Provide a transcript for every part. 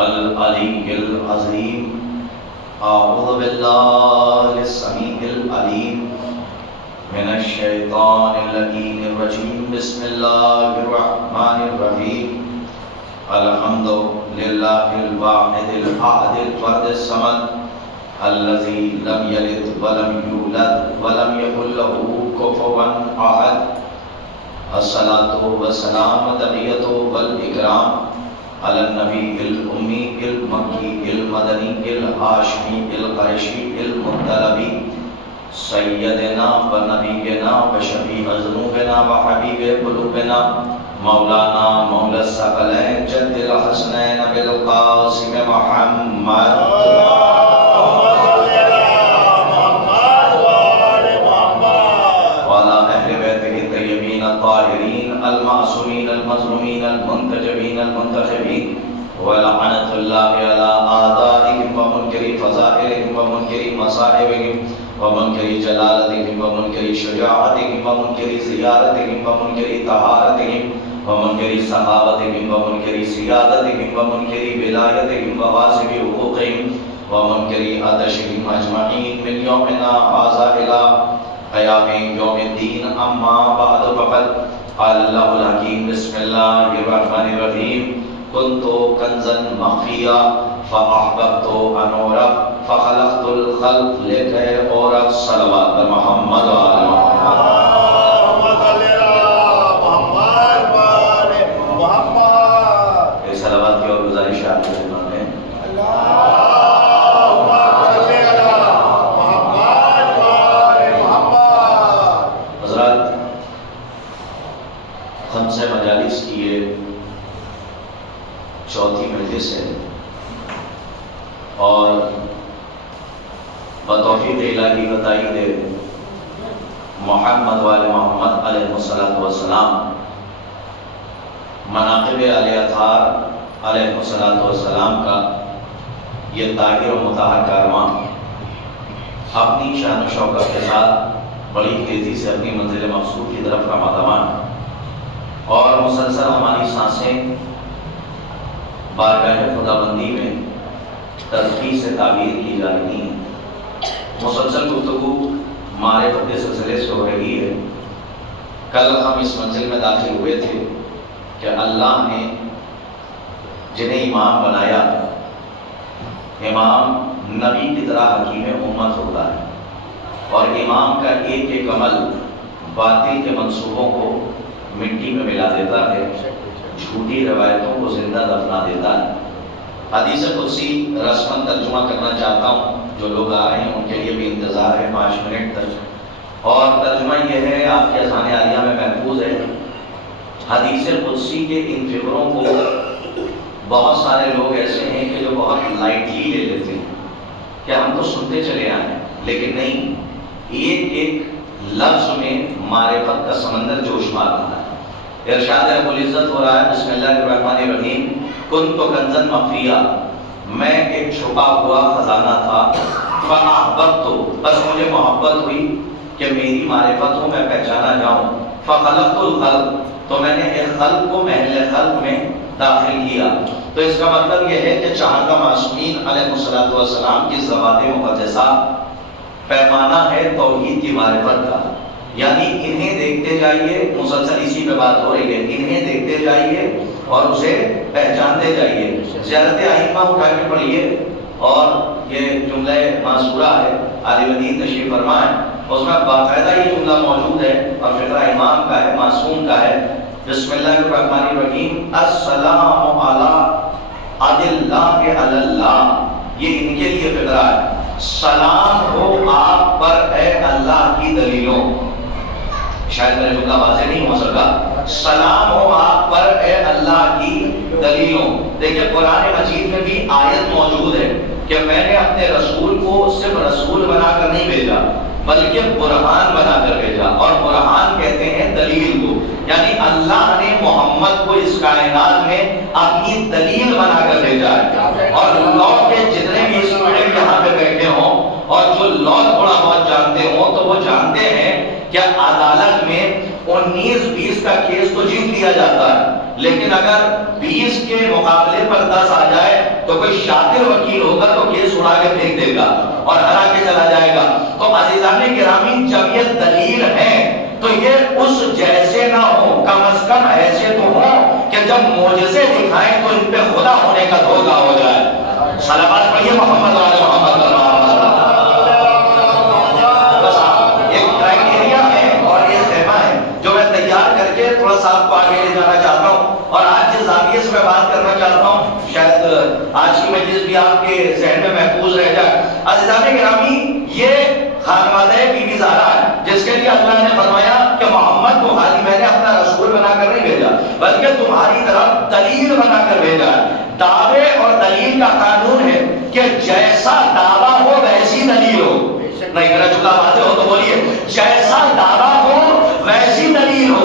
العلی العظیم اعوذ باللہ السمیع العلیم من الشیطان اللعین الرجیم بسم اللہ الرحمن الرحیم الحمد للہ الواحد الاحد الفرد الصمد الذی لم یلد ولم یولد ولم یکن له کفوا احد الصلاۃ والسلام تحیۃ والاکرام علی النبی الامی المکی المدنی الہاشمی القریشی المطلبی سیدنا و نبینا و شفیع ذنوبنا و حبیب قلوبنا مولانا مولا الثقلین جد الحسنین بالقاسم محمد المعصومین المظلومین المنتجبین المنتخبین ولعنت اللہ علی اعدائهم ومنکری فضائلهم ومنکری مصائبهم ومنکری جلالتهم ومنکری شجاعتهم ومنکری زیارتهم ومنکری طہارتهم ومنکری صحابتهم ومنکری سیادتهم ومنکری ولایتهم وغاصب حقوقهم ومنکری عطشهم اجمعین من یومنا هذا الى قیام یوم الدین اما بعد فقد قال اللہ الحکیم بسم اللہ الرحمن الرحیم کنت کنزا مخفیا فاحببت ان اعرف فخلقت الخلق لکی اعرف صلوات محمد و آل محمد. یہ صلوات کی اور گزارش آپ کے خدمت میں خمسہ مجالس کی یہ چوتھی مجلس ہے اور بتوفیق الہی و تائید محمد وآل محمد علیہ السلام مناقب آل اطہار علیہ السلام کا یہ طاہر و مطہر کارواں اپنی شان و شوکت کے ساتھ بڑی تیزی سے اپنی منزل مقصود کی طرف رمادمان اور مسلسل ہماری سانسیں بارگاہ خداوندی میں تزکیہ سے تعبیر کی جا رہی ہیں. مسلسل گفتگو معرفت کے سلسلے سے ہو رہی ہے. کل ہم اس منزل میں داخل ہوئے تھے کہ اللہ نے جنہیں امام بنایا، امام نبی کی طرح حکیم امت ہوتا ہے اور امام کا ایک ایک عمل باطل کے منصوبوں کو مٹی میں ملا دیتا ہے، جھوٹی روایتوں کو زندہ دفنا دیتا ہے. حدیث قدسی رسماً ترجمہ کرنا چاہتا ہوں، جو لوگ آ رہے ہیں ان کے لیے بھی انتظار ہے 5 منٹ تک. اور ترجمہ یہ ہے، آپ کے اذہان عالیہ میں محفوظ ہے. حدیث قدسی کے ان فکروں کو بہت سارے لوگ ایسے ہیں کہ جو بہت لائٹلی لے لیتے ہیں کہ ہم تو سنتے چلے آئے، لیکن نہیں، ایک ایک لفظ میں معرفت کا سمندر جوش مار رہا ہے. ارشاد رب العزت ہو رہا ہے بسم اللہ الرحمن الرحیم کنت کنزا مخفیا، میں ایک چھپا ہوا خزانہ تھا. فاحببت، بس مجھے محبت ہوئی کہ میری معرفت ہو، میں پہچانا جاؤں. فخلقت الخلق، تو میں نے ایک خلق کو محل خلق میں داخل کیا. تو اس کا مطلب یہ ہے کہ چہارگاہ معصومین علیہ السلام کی ذوات مقدسہ پیمانہ ہے توحید کی معرفت کا. یعنی انہیں دیکھتے جائیے، مسلسل اسی پہ بات ہو رہی ہے، انہیں دیکھتے جائیے اور اسے پہچانتے جائیے. زیارت ائمہ اٹھا کے پڑھیے اور یہ جملہ معصورہ ہے، عالم دین تشریف فرما ہے، اس میں باقاعدہ یہ جملہ موجود ہے اور فقرہ امام کا ہے، معصوم کا ہے. بسم اللہ الرحمن الرحیم السلام علی اللہ علی اللہ، یہ ان کے لیے فقرہ ہے. سلام ہو آپ پر اے اللہ کی دلیلوں. شاید میرا جملہ واضح نہیں ہو سکا. سلام ہو آپ پر اے اللہ کی دلیلوں. دیکھیں قرآن مجید میں بھی آیت موجود ہے کہ میں نے اپنے رسول کو صرف رسول بنا کر نہیں بھیجا بلکہ برہان بنا کر بھیجا. اور برہان کہتے ہیں دلیل کو، یعنی اللہ نے محمد کو اس کائنات میں اپنی دلیل بنا کر بھیجا ہے. اور لو کے جتنے بھی اسٹوڈنٹ یہاں پہ بیٹھے ہوں اور جو لو تھوڑا بہت جانتے ہوں تو وہ جانتے ہیں کہ عدالت میں 19-20 کا کیس تو جیت لیا جاتا ہے، لیکن اگر 20 کے مقابلے پر 10 آ جائے تو کوئی شاطر وکیل ہوگا تو کیس اڑا کے پھینک دے گا اور ہرا کے چلا جائے گا. تو عزیزان گرامی جب یہ دلیل ہے تو یہ اس جیسے نہ ہو، کم از کم ایسے تو ہو کہ جب معجزے دکھائیں تو ان پہ خدا ہونے کا دھوکہ ہو جائے. صلوات پڑھیے محمد وعلی محمد صلی اللہ علیہ وسلم. بس ایک کرائٹیریا ہے اور یہ خیمہ ہے جو میں تیار کر کے تھوڑا سا آپ کو آگے لے جانا چاہتا ہوں. اور آج جس زاویے سے میں بات کرنا چاہتا ہوں شاید آج کی مجلس بھی آپ کے ذہن میں محفوظ رہ جائے. عزیزان گرامی یہ خانوادہ بی بی زہرا ہے جس کے لیے اللہ نے فرمایا کہ محمد کو خالی میں نے اپنا رسول بنا کر نہیں بھیجا بلکہ تمہاری طرف دلیل بنا کر بھیجا ہے. دعوے اور دلیل کا قانون ہے کہ جیسا دعویٰ ہو ویسی دلیل ہو. نہیں میرا جملہ واضح ہو تو بولیے. جیسا دعویٰ ہو ویسی دلیل ہو.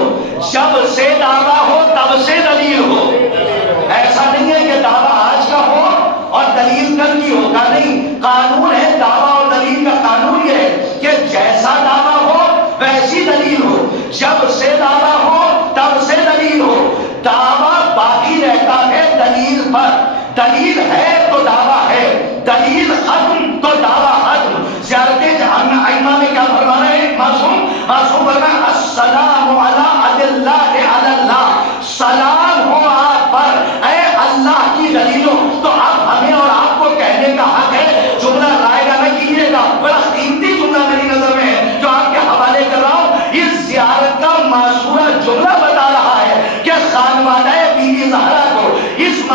جب سے دعویٰ ہو تب سے دلیل ہو. ایسا نہیں ہے کہ دعویٰ آج کا ہو اور دلیل کل کی ہوگا. نہیں، قانون ہے دعویٰ اور دلیل کا. قانون یہ ہے کہ جیسا دعویٰ ہو ویسی دلیل ہو. جب سے دعویٰ ہو تب سے دلیل ہو. دعویٰ باقی رہتا ہے دلیل پر. دلیل ہے تو دعویٰ ہے، دلیل ختم تو دعویٰ ختم. زیارت ائمہ میں کیا فرما رہے ہیں؟ معصوم فرمایا السلام علی ادلہ علی اللہ. سلام ہو آپ پر اے اللہ کی دلیلوں. تو اب ہمیں اور آپ کو کہنے کا حق ہے. جملہ رائے گا نہ کیجیے گا، بڑا قیمتی جملہ میری نظر میں ہے جو آپ کے حوالے کر رہا ہوں. اس زیارت کا معصورہ جملہ بتا رہا ہے کہ خانوادہ بی بی زہرا کو اس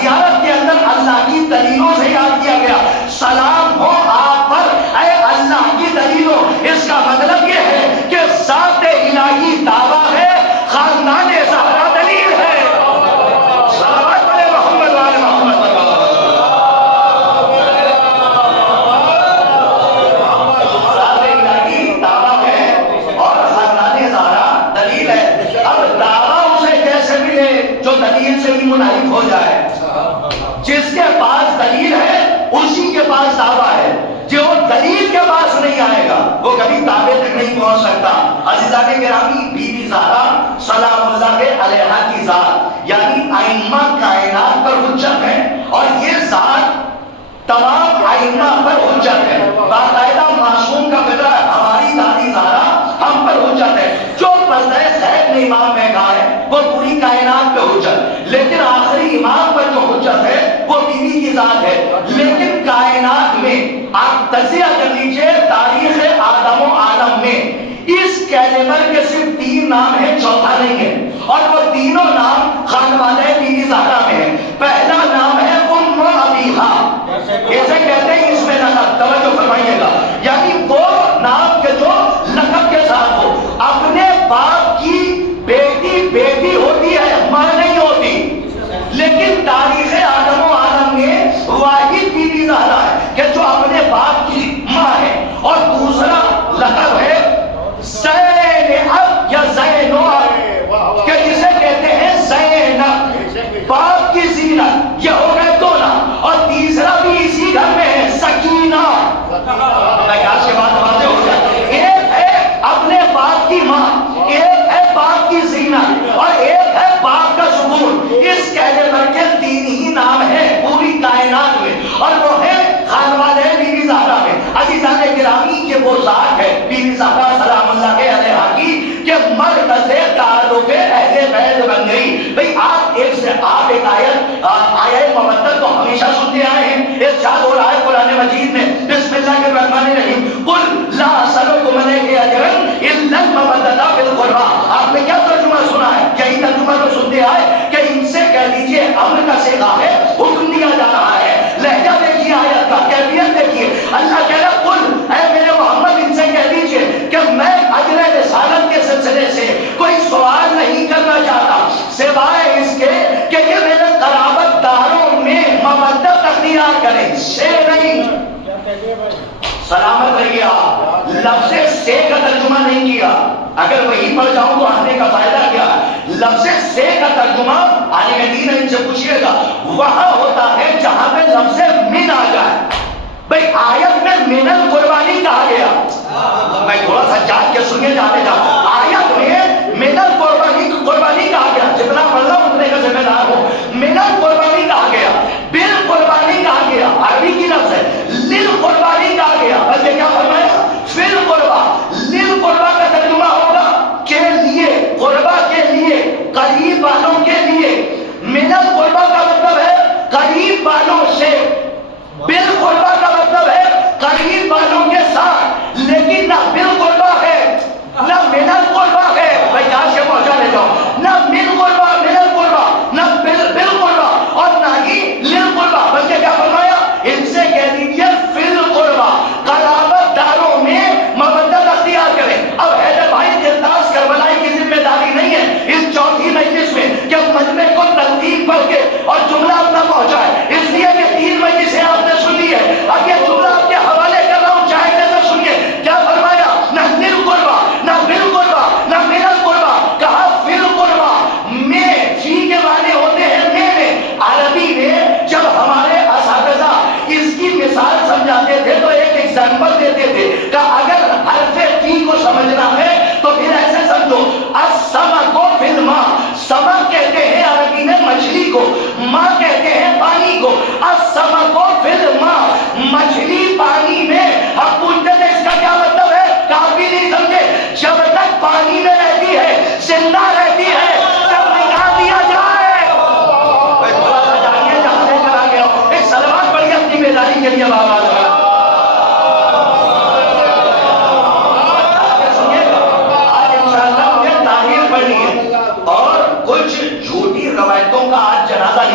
زیارت کے اندر اللہ کی دلیلوں سے یاد کیا گیا. سلام ہو آپ پر اے اللہ کی دلیلوں. اس کا مطلب یہ ہے کہ ذات الہی دعویٰ ہے، خاندان زہرا دلیل ہے. صلوات علی محمد وعلی محمد. ذات الہی دعویٰ ہے اور خاندان زہرا دلیل ہے. اب دعویٰ اسے کیسے ملے جو دلیل سے ہی منحرف ہو جائے؟ جس کے پاس دلیل ہے اسی کے پاس دعویٰ ہے. جو دلیل کے پاس نہیں آئے گا وہ کبھی دعوے تک نہیں پہنچ سکتا. عزیزان گرامی بی بی زہرا سلام اللہ علیہا کی ذات یعنی ائمہ کائنات پر حجت ہے اور یہ ذات تمام ائمہ پر حجت ہے. باقاعدہ معصوم کا فطرہ ہے. ہماری دادی زہرا ہم پر حجت ہے. جو پردہ غیب میں امام میں کہا ہے وہ پوری کائنات پہ حجت، لیکن آخری امام پر جو حجت ہے وہ بی بی کی ذات ہے. لیکن کائنات میں آپ تجزیہ کر لیجئے تاریخ آدم و عالم میں اس کیلیبر کے صرف 3 نام ہیں، چوتھا نہیں ہے. اور وہ تینوں نام خانوادہ بی بی زہرا میں ہیں. پہلا نام ہے ام ابیہا. ایسے کہتے ہیں اس میں لقب، توجہ فرمائیے گا، یعنی وہ نام کے جو لقب کے ساتھ ہو. اپنے باپ کی بیٹی بیٹی ہوتی ہے، ماں نہیں ہوتی. لیکن تاریخ آدم و عالم میں واحد بی بی زہرا ہے کہ جو اپنے باپ کی ماں ہے. اور دوسرا لقب ہے زینب یا زینب کہ جسے کہتے ہیں زینب، باپ کی زینت. یہ ہو گئے 2 نام. اور تیسرا بھی اسی گھر میں ہے سکینہ. آج کے بعد واضح ہو جائے. ایک ہے اپنے باپ کی ماں، ایک ہے باپ کی زینت اور ایک ہے باپ کا سکون. اس کیلیبر کے 3 ہی نام ہیں پوری کائنات میں اور وہ ہے خانوادہ بی بی زہرا میں. عزیزان گرامی یہ وہ ذات ہے بی بی زہرا سلام اللہ علیہا کی کہ مرکز تعلق اہل بیت بن گئی. بھئی آپ ایک آیت مودت تو ہمیشہ سنتے آئے ہیں. ارشاد ہو رہا ہے قرآن مجید میں بسم اللہ الرحمن الرحیم قل لا اسألکم علیہ اجرا الا المودۃ فی القربى. آپ نے کیا ترجمہ سنا ہے؟ یہی ترجمہ تو سنتے آئے کہ ان سے کہہ دیجئے امر کا صیغہ ہے، حکم دیا جا رہا ہے. لہجہ دیکھیے آیت کا، کیفیت دیکھیے. اللہ کہہ رہا قل اے میرے محمد ان سے کہہ دیجئے کہ میں اجر رسالت کے سلسلے سے کوئی سوال نہیں کرنا چاہتا سوائے اس کے کہ یہ میرے قرابت داروں میں مودت اختیار کریں. سے نہیں، سلامت رہیے آپ، لفظ سے کا ترجمہ نہیں کیا. اگر وہی پڑھ جاؤں تو آنے کا فائدہ کیا؟ لفظ سے کا ترجمہ عالم دین ان سے پوچھئے گا وہاں ہوتا ہے جہاں پہ لفظ من آ جائے. بھئی آیت میں من القربانی کہا گیا. میں تھوڑا سا جات کے سنیے جانے جا. آیت میں من القربانی کہا گیا. جتنا پڑھ رہا ہوں اتنے کا ذمہ دار ہوں. من القربانی کہا گیا.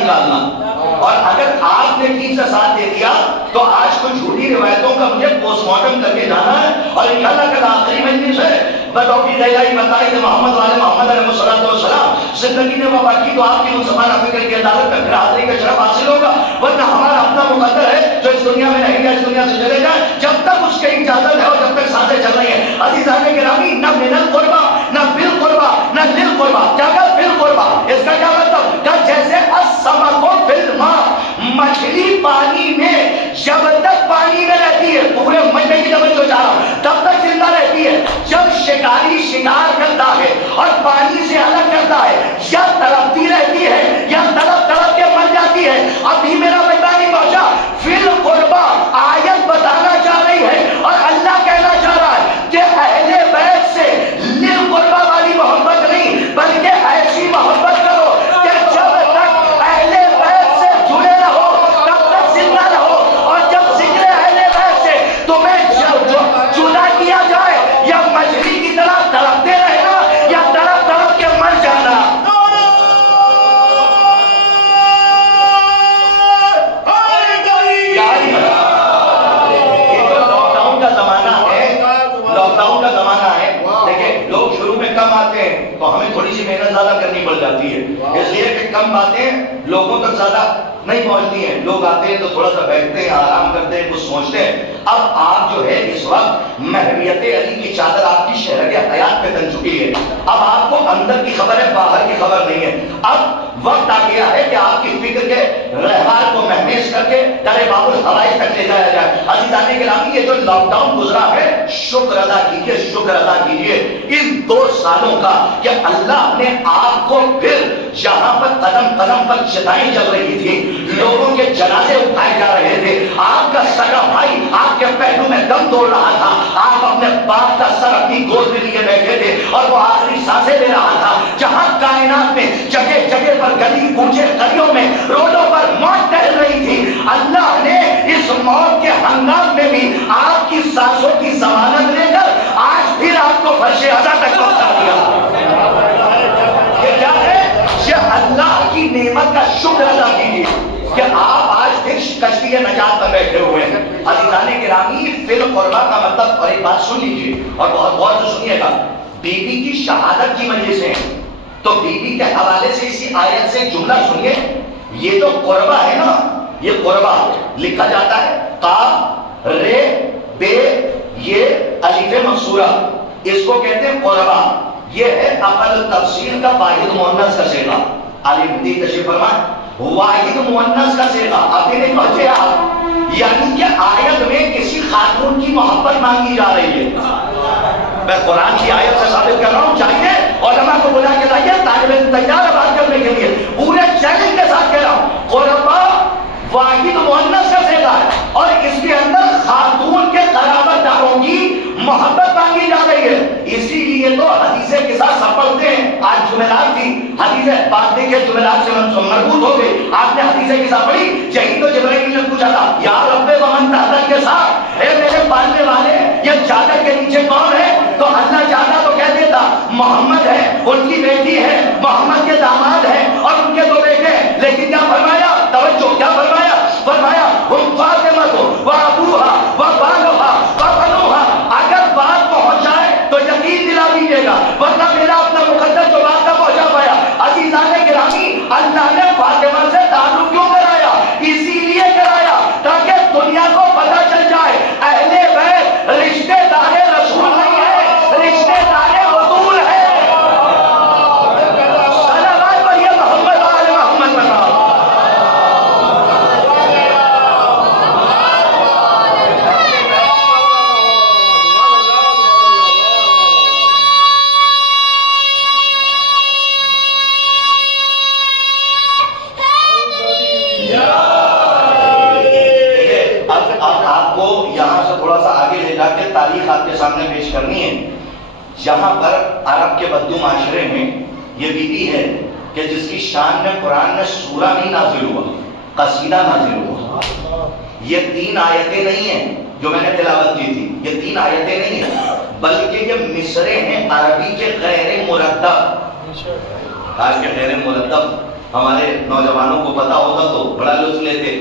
نکالنا. اور اگر آپ نے ٹھیک سے ساتھ دے دیا تو آج کچھ جھوٹی روایتوں کا مجھے پوسٹ مارٹم کر کے جانا ہے. اور انشاءاللہ کل آخری مجلس ہے, بتوفیق الہی بتائی کہ محمد والے محمد علیہ السلام زندگی میں وفا کی تو آپ کی منصفانہ فکر کی عدالت میں پھر حاضری کا شرف حاصل ہوگا. ورنہ ہمارا اپنا مقدر ہے جو اس دنیا میں رہے گا, اس دنیا سے چلے جائے, جب تک اس کی اجازت ہے اور جب تک سانسیں چل رہی ہیں. عزیزان گرامی, نہ من القربہ نہ بالقربہ نہ للقربہ. کیا کہ بالقربہ, اس کا کیا مطلب کہ جیسے السمک فی الماء, مچھلی پانی میں جب تک پانی میں رہتی ہے, پورے مجمع کی توجہ چاہ رہا ہوں, تب تک زندہ رہتی ہے. جب شکاری شکار کرتا ہے اور پانی سے الگ کرتا ہے, یا تڑپتی رہتی ہے یا تڑپ تڑپ کے مر جاتی ہے. ابھی میرا بیٹا نہیں پہنچا. فی القربہ آیت بتانا چاہ رہی ہے اور اللہ کہنا چاہ رہا ہے کہ اہل بیت سے للقربہ والی محبت نہیں, بلکہ ایسی محبت کرو کہ جب تک اہل بیت سے جڑے رہو تب تک زندہ رہو, اور جب ذکر اہل بیت سے تمہیں جدا کیا جائے یا مچھلی کی طرح تڑپتے رہنا یا تڑپ تڑپ کے مر جانا. کم آتے ہیں تو ہمیں تھوڑی سی محنت زیادہ کرنی پڑ جاتی ہے, اس لیے کہ کم باتیں لوگوں تک زیادہ نہیں پہنچتی ہیں. لوگ آتے ہیں تو تھوڑا سا بیٹھتے ہیں, آرام کرتے ہیں, کچھ سوچتے ہیں. اب آپ جو ہے اس وقت محویت علی کی چادر آپ کی شہرگ حیات پہ تن چکی ہے. اب آپ کو اندر کی خبر ہے, باہر کی خبر نہیں ہے. اب وقت آ گیا ہے کہ آپ کی فکر کے رہبار کو مہمیز کر کے در باب الحوائج تک لے جایا جائے. عزیزان گرامی, یہ جو لاک ڈاؤن گزرا ہے, شکر ادا کیجئے, شکر ادا کیجئے ان 2 سالوں کا کہ اللہ نے آپ کو پھر جہاں پر قدم قدم پر چتائیں چل رہی تھی, لوگوں کے جنازے اٹھائے جا رہے تھے, آپ کا سگا بھائی آپ کے پہلو میں دم توڑ رہا تھا, آپ اپنے باپ کا سر اپنی گود میں لیے بیٹھے تھے اور وہ آخری سانسیں لے رہا تھا, جہاں کائنات میں جگہ جگہ پر گلی کوچے گلیوں میں روڈوں پر موت ٹہل رہی تھی, اللہ نے اس موت کے ہنگام میں بھی آپ کی سانسوں کی ضمانت لے کر آج پھر آپ کو فرش عزا تک پہنچا دیا. یہ کیا ہے؟ یہ اللہ کی نعمت کا شکر ادا کیجیے کہ آپ آج پھر کشتی نجات پر بیٹھے ہوئے ہیں. عزیزان گرامی, فی القربہ کا مطلب, اور ایک بات سن لیجیے اور بہت غور سے سنیے گا, بیوی کی شہادت کی وجہ سے, تو بیوی کے حوالے سے اسی آیت سے جملہ سنیے. یہ جو قربہ ہے نا, یہ قربہ لکھا جاتا ہے قاف رے بے یہ الف منصورہ, اس کو کہتے ہیں قربہ. یہ ہے اقل تفسیر کا واحد مؤنث کا صیغہ. علی مدی تشریف فرمائیں, واحد مؤنث کا صیغہ. ابھی نہیں پہنچے آپ, یعنی کہ آیت میں کسی خاتون کی محبت مانگی جا رہی ہے. میں قرآن کی آیت سے ثابت کر رہا ہوں, چاہیے علماء کو بلا کے لائیے, طالب علم تیار ہے بات کرنے کے لیے, پورے چیلنج کے ساتھ کہہ رہا ہوں. قربہ واحد مؤنث کا صیغہ ہے اور اس کے اندر خاتون کے قرابت داروں کی محبت مانگی جا رہی ہے. اسی لیے تو حدیثیں کے ساتھ سب پڑھتے ہیں. آج جمعرات تھی, حدیثیں بات دیکھے جمعرات سے مربوط ہو گئی. آپ نے حدیثیں کے ساتھ پڑھی, یہی تو جبرائیل نے پوچھا تھا, یا رب ومن تحت کے ساتھ, اے میرے پالنے والے یہ چادر کے نیچے کون ہے؟ تو اللہ چاہتا تو کہہ دیتا محمد ہے, ان کی بیٹی ہے, محمد کے داماد ہے اور ان کے 2 بیٹے ہیں. لیکن کیا فرمایا؟ توجہ, کیا فرمایا؟ فرمایا ہم فاطمہ کو و ابوہا و بالوہا و بنوہا. اگر بات پہنچ جائے تو یقین دلا دیجیے گا, ورنہ میرا اپنا مقدس جو بات نہ پہنچا پایا. عزیزان گرامی, اللہ نے فاطمہ سے تعلق کیوں کرایا؟ اسی لیے کرایا تاکہ دنیا کو پتہ چل جائے اہل بیت رشتے دار رسول نہیں ہے, رشتے دار بطول ہے. صلوات پڑھیے محمد آل محمد پر. تاریخ آپ کے سامنے پیش کرنی ہے. یہاں پر عرب کے بدو معاشرے میں یہ بیوی ہے کہ جس کی شان میں قرآن میں سورہ نہیں نازل ہوا, قصیدہ نازل ہوا. یہ 3 آیتیں نہیں ہیں جو میں نے تلاوت کی تھی, یہ 3 آیتیں نہیں ہیں, بلکہ یہ مصرے ہیں عربی کے غیر مرتب. آج کے غیر مرتب ہمارے نوجوانوں کو پتا ہوتا تو بڑا لطف لیتے.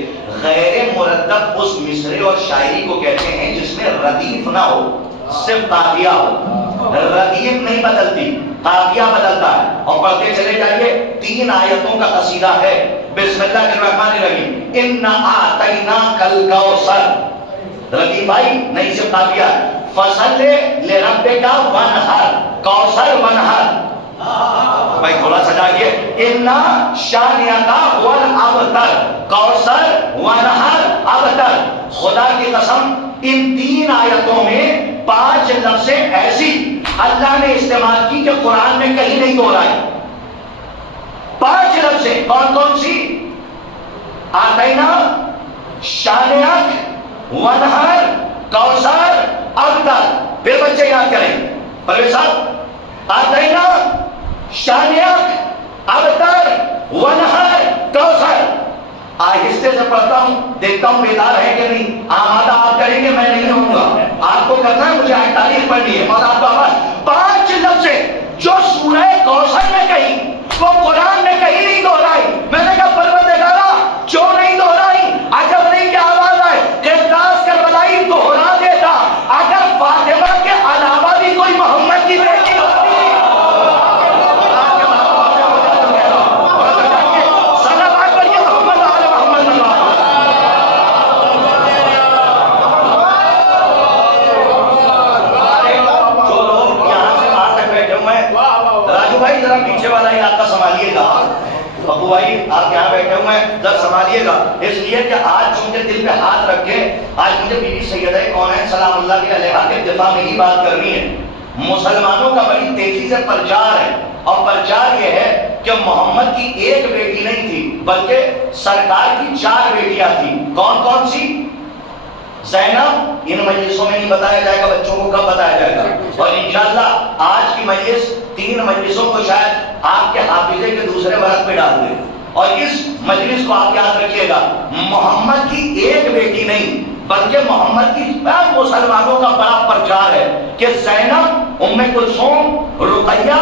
غیر مرتب اس مصرے اور شاعری کو کہتے ہیں جس میں ردیف نہ ہو, صرف قافیہ ہو. ردیف نہیں بدلتی, قافیہ بدلتا ہے. اور پڑھتے چلے جائیے, 3 آیتوں کا قصیدہ ہے. بسم اللہ الرحمن الرحیم. انا اعطیناک الکوثر, ردیف آئی نہیں, صرف قافیہ. فصل لربک وانحر, کوثر وانحر. بھائی تھوڑا سا جائیے. انا شانئک هو الابتر, کوثر وانحر ابتر. خدا کی قسم ان 3 آیتوں میں 5 لفظیں ایسی اللہ نے استعمال کی کہ قرآن میں کہیں نہیں دہرائی. 5 لفظیں کون کون سی؟ آتینا, شانئک, وانحر, کوثر, ابتر. پھر بچے یاد کریں پرویز صاحب. آتینا, شانئک, ابتر, وانحر, کوثر. آہستہ سے پڑھتا ہوں, دیکھتا ہوں بیدار ہے کہ نہیں. آمادہ آپ کریں گے, میں نہیں ہوں گا. آپ کو کرنا ہے, مجھے تاریخ پڑھنی ہے. اور آپ کو آواز 5 لفظیں جو سورہ کوثر میں کہیں وہ قرآن میں کہیں نہیں دہرائی. میں نے کہا پروردگارا کیوں نہیں دہرائی؟ عجب نہیں کہ آواز آئے قرطاس کربلائی دہرا دیتا. اگر فاطمہ کے علاوہ بھی کوئی محمد کی بیٹی ہوتی پیچھے والا علاقہ سنبھالیے گا. ابو بھائی آپ یہاں بیٹھے ہوئے ہیں, ذرا سنبھالیے گا, اس لیے کہ آج چونکہ دل پہ ہاتھ رکھ کے آج مجھے بی بی سیدہ کونین سلام اللہ علیہا کے دفاع میں ہی بات کرنی ہے. مسلمانوں کا بڑی تیزی سے پرچار ہے, اور پرچار یہ ہے کہ محمد کی ایک بیٹی نہیں تھی بلکہ سرکار کی 4 بیٹیاں تھیں. کون کون سی؟ زینب. ان مجلسوں میں نہیں بتایا جائے گا, بچوں کو کب بتایا جائے گا. اور انشاءاللہ آج کی مجلس 3 مجلسوں کو شاید آپ کے حافظے کے دوسرے برق پہ ڈال دیں. اور اس مجلس کو آپ یاد رکھیے گا, محمد کی ایک بیٹی نہیں بلکہ محمد کی مسلمانوں کا بڑا پرچار ہے کہ زینب, ام کلثوم, رقیہ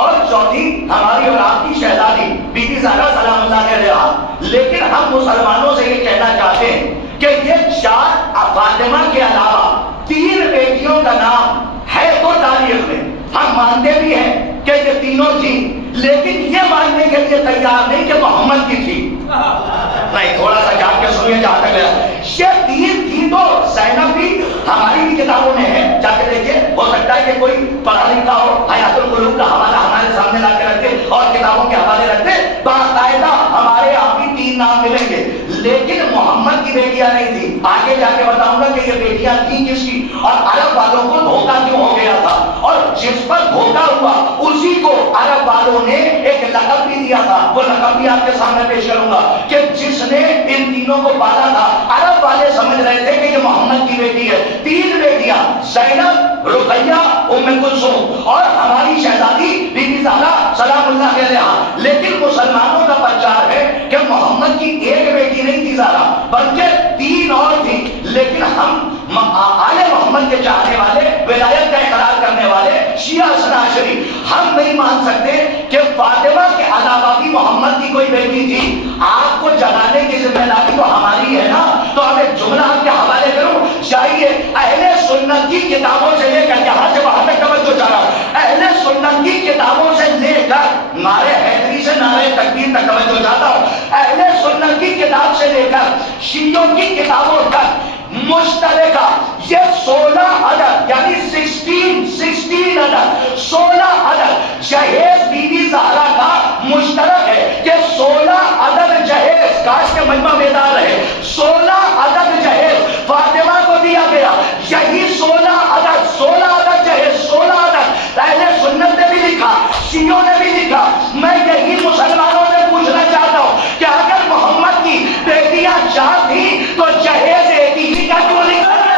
اور چوتھی ہماری اور آپ کی شہزادی بی بی زہرا سلام اللہ علیہا. لیکن ہم مسلمانوں سے یہ کہنا چاہتے ہیں کہ یہ 4 فاطمہ کے علاوہ 3 بیٹیوں کا نام ہے تو تاریخ میں ہم مانتے بھی ہیں کہ یہ تینوں تھی, لیکن یہ ماننے کے لیے تیار نہیں کہ محمد کی تھی. نہیں, تھوڑا سا جان کے سنیے جہاں تک گیا. یہ 3 تھی تو زینب بھی ہماری بھی کتابوں میں ہے, جا کے دیکھیے. ہو سکتا ہے کہ کوئی پڑھا لکھا ہو, حیات القلوب کا حوالہ ہمارے سامنے لا کے رکھتے اور کتابوں کے حوالے رکھتے, باقاعدہ ہمارے یہاں بھی 3 نام ملیں گے. لیکن محمد کی بیٹیاں نہیں تھی. آگے جا کے بتاؤں گا کہ یہ بیٹیاں تھیں کس کی اور عرب والوں کو دھوکہ کیوں ہو گیا تھا, اور جس پر دھوکہ ہوا اسی کو عرب والوں نے ایک لقب بھی دیا تھا. وہ لقب بھی آپ کے سامنے پیش کروں گا کہ جس نے ان تینوں کو پالا تھا, عرب والے سمجھ رہے تھے کہ یہ محمد کی بیٹی ہے. 3 بیٹیاں زینب, رقیہ, ام کلثوم اور ہماری شہزادی بی بی زہرا سلام اللہ علیہا. لیکن مسلمانوں کا پرچار ہے کہ محمد کی ایک بیٹی نہیں تھی زہرا بلکہ 3 اور تھی. لیکن ہم آل محمد کے چاہنے والے, ولایت کا اقرار کرنے والے شیعہ اثنا عشری, ہم نہیں مان سکتے کہ فاطمہ کے علاوہ بھی محمد کی کوئی بیٹی تھی. آپ کو جگانے کی ذمہ داری تو ہماری ہے نا. تو اب ایک جملہ آپ کے حوالے کروں, چاہیے اہل سنت کی کتابوں سے لے کر, یہاں سے وہاں تک توجہ چاہ رہا, اہل سنت کی کتابوں سے لے کر نعرہ حیدری سے نعرہ تکبیر تک توجہ چاہتا ہوں, اہل سنت کی کتاب سے لے کر شیعوں کی کتابوں تک مشترکہ یہ 16 عدد یعنی 16 عدد 16 عدد جہیز بی بی زہرا کا مشترک ہے کہ 16 عدد جہیز, کاش کے مجمع بیدار رہے, 16 عدد جہیز فاطمہ کو دیا گیا. یہی 16 عدد جہیز 16 عدد اہل سنت نے بھی لکھا, شیعوں نے بھی لکھا. میں یہی مسلمانوں سے پوچھنا چاہتا ہوں کہ اگر محمد کی بیٹیاں 4 تھیں تو جہیز ایک ہی کا کیوں لکھا گیا؟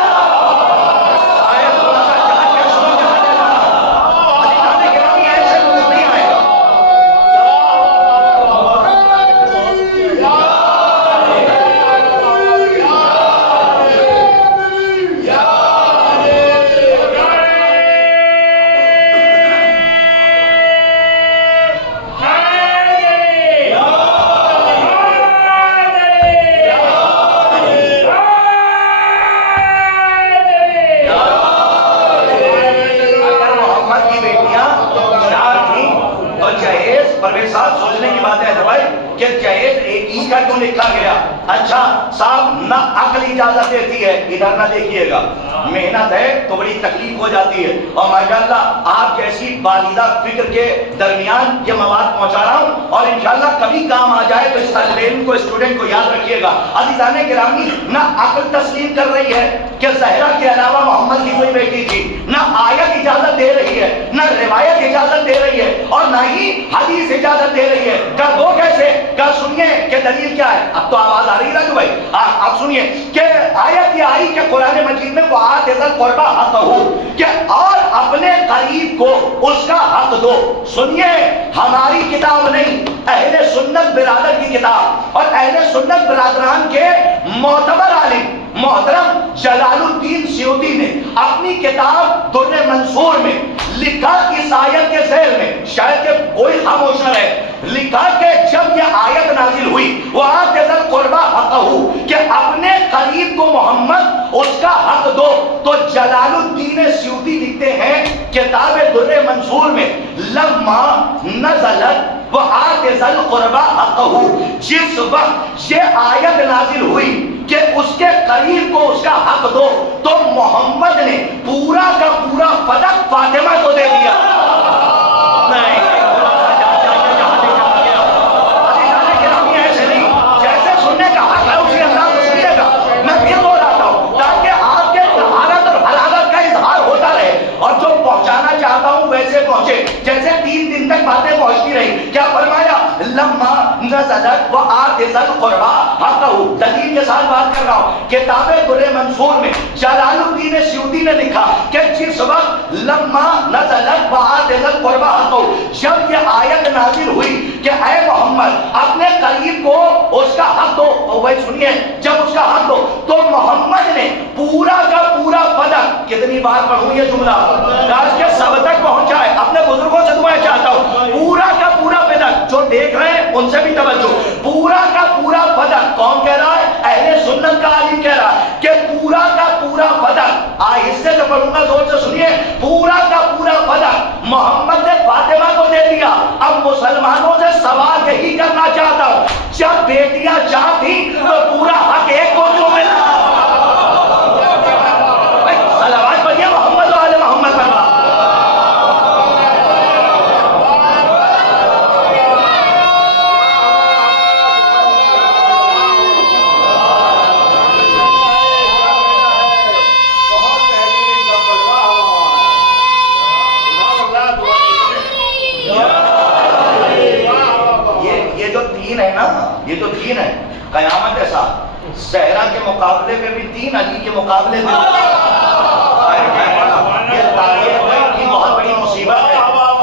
کہ جہیز ایک ہی کا کیوں لکھا گیا؟ اچھا صاحب نہ عقل اجازت دیتی ہے، ادھر نہ دیکھیے گا، محنت ہے تو بڑی تکلیف ہو جاتی ہے، اور ماشاءاللہ آپ جیسی بالیدہ فکر کے درمیان یہ مواد پہنچا رہا ہوں، اور انشاءاللہ کبھی کام آ جائے تو اس طالب علم کو، اسٹوڈنٹ کو یاد رکھیے گا۔ عزیزان گرامی، نہ عقل تسلیم کر رہی ہے کہ زہرا کے علاوہ محمد کی کوئی بیٹی تھی، نہ آیت اجازت دے رہی ہے، نہ روایت اجازت دے رہی ہے، اور نہ ہی حدیث اجازت دے رہی ہے۔ کہ وہ کیسے؟ کہ سنیے کہ دلیل کیا ہے۔ اب تو آواز آ رہی ہے نا بھائی، اب سنیے کہ آیت یہ آئی کہ قرآن مجید میں وَآتِ ذَا الْقُرْبَىٰ حَقَّهُ، کہ اور اپنے قریب کو اس کا حق دو۔ سنیے، ہماری کتاب نہیں، اہل سنت برادر کی کتاب، اور اہل سنت برادران کے معتبر عالم محترم جلال الدین سیوطی نے اپنی کتاب در منصور میں لکھا، اس آیت کے ذیل میں، شاید کہ کوئی خاموش نہ رہے، لکھا کہ جب یہ آیت نازل ہوئی وَآتِ ذَا الْقُرْبَىٰ حَقَّهُ، کہ اپنے قریب کو محمد اس کا حق دو، تو جلال الدین سیوطی لکھتے ہیں کتاب در منصور میں لما نزلت وَآتِ ذَا الْقُرْبَىٰ حَقَّهُ، جس وقت یہ آیت نازل ہوئی کہ اس کے قریب کو اس کا حق دو، تو محمد نے پورا کا پورا فدق فاطمہ کو دے دیا۔ جیسے سننے کا حق ہے اسی انداز سے سنیے گا، میں پھر بول رہا ہوں تاکہ آپ کے طہارت اور حلاوت کا اظہار ہوتا رہے، اور جو پہنچانا چاہتا ہوں ویسے پہنچے، جیسے 3 دن تک باتیں پہنچتی رہی۔ کیا فرمایا؟ لما نزلت وآتِ ذَا الْقُرْبَىٰ حَقَّهُ، دلیل کے ساتھ بات کر رہا ہوں، کتاب در منصور میں جلال الدین سیوطی نے لکھا کہ جس وقت لما نزلت وآتِ ذَا الْقُرْبَىٰ حَقَّهُ، جب یہ آیت نازل ہوئی کہ اے محمد اپنے قریب کو اس کا حق دو، اور وہ سنیے جب اس کا حق دو، تو محمد نے پورا کا پورا فدق، کتنی بار پڑھوں یہ جملہ آج کے سب تک پہنچائے، اپنے بزرگوں سے دعائیں چاہتا ہوں، پورا کا پورا فدق، جو دیکھ رہے ہیں ان سے بھی توجہ، پورا کا پورا فدق کون کہہ رہا ہے؟ اہل سنت کا عالم کہہ رہا ہے کہ پورا کا پورا فدق، آہستہ سے پڑھوں گا زور سے سنیے، پورا کا پورا فدق محمد نے فاطمہ کو دے دیا۔ اب مسلمانوں سے سوال یہی کرنا چاہتا ہوں، جب بیٹیاں چاہتی تو پورا حق ایک کو کیوں ملا؟ صلوات پڑھیے محمد و آل محمد پر۔ یہ جو دین ہے قیامت ایسا، زہرا کے مقابلے میں بھی دین، علی کے مقابلے میں یہ تاریخ کی بہت بڑی مصیبت ہے۔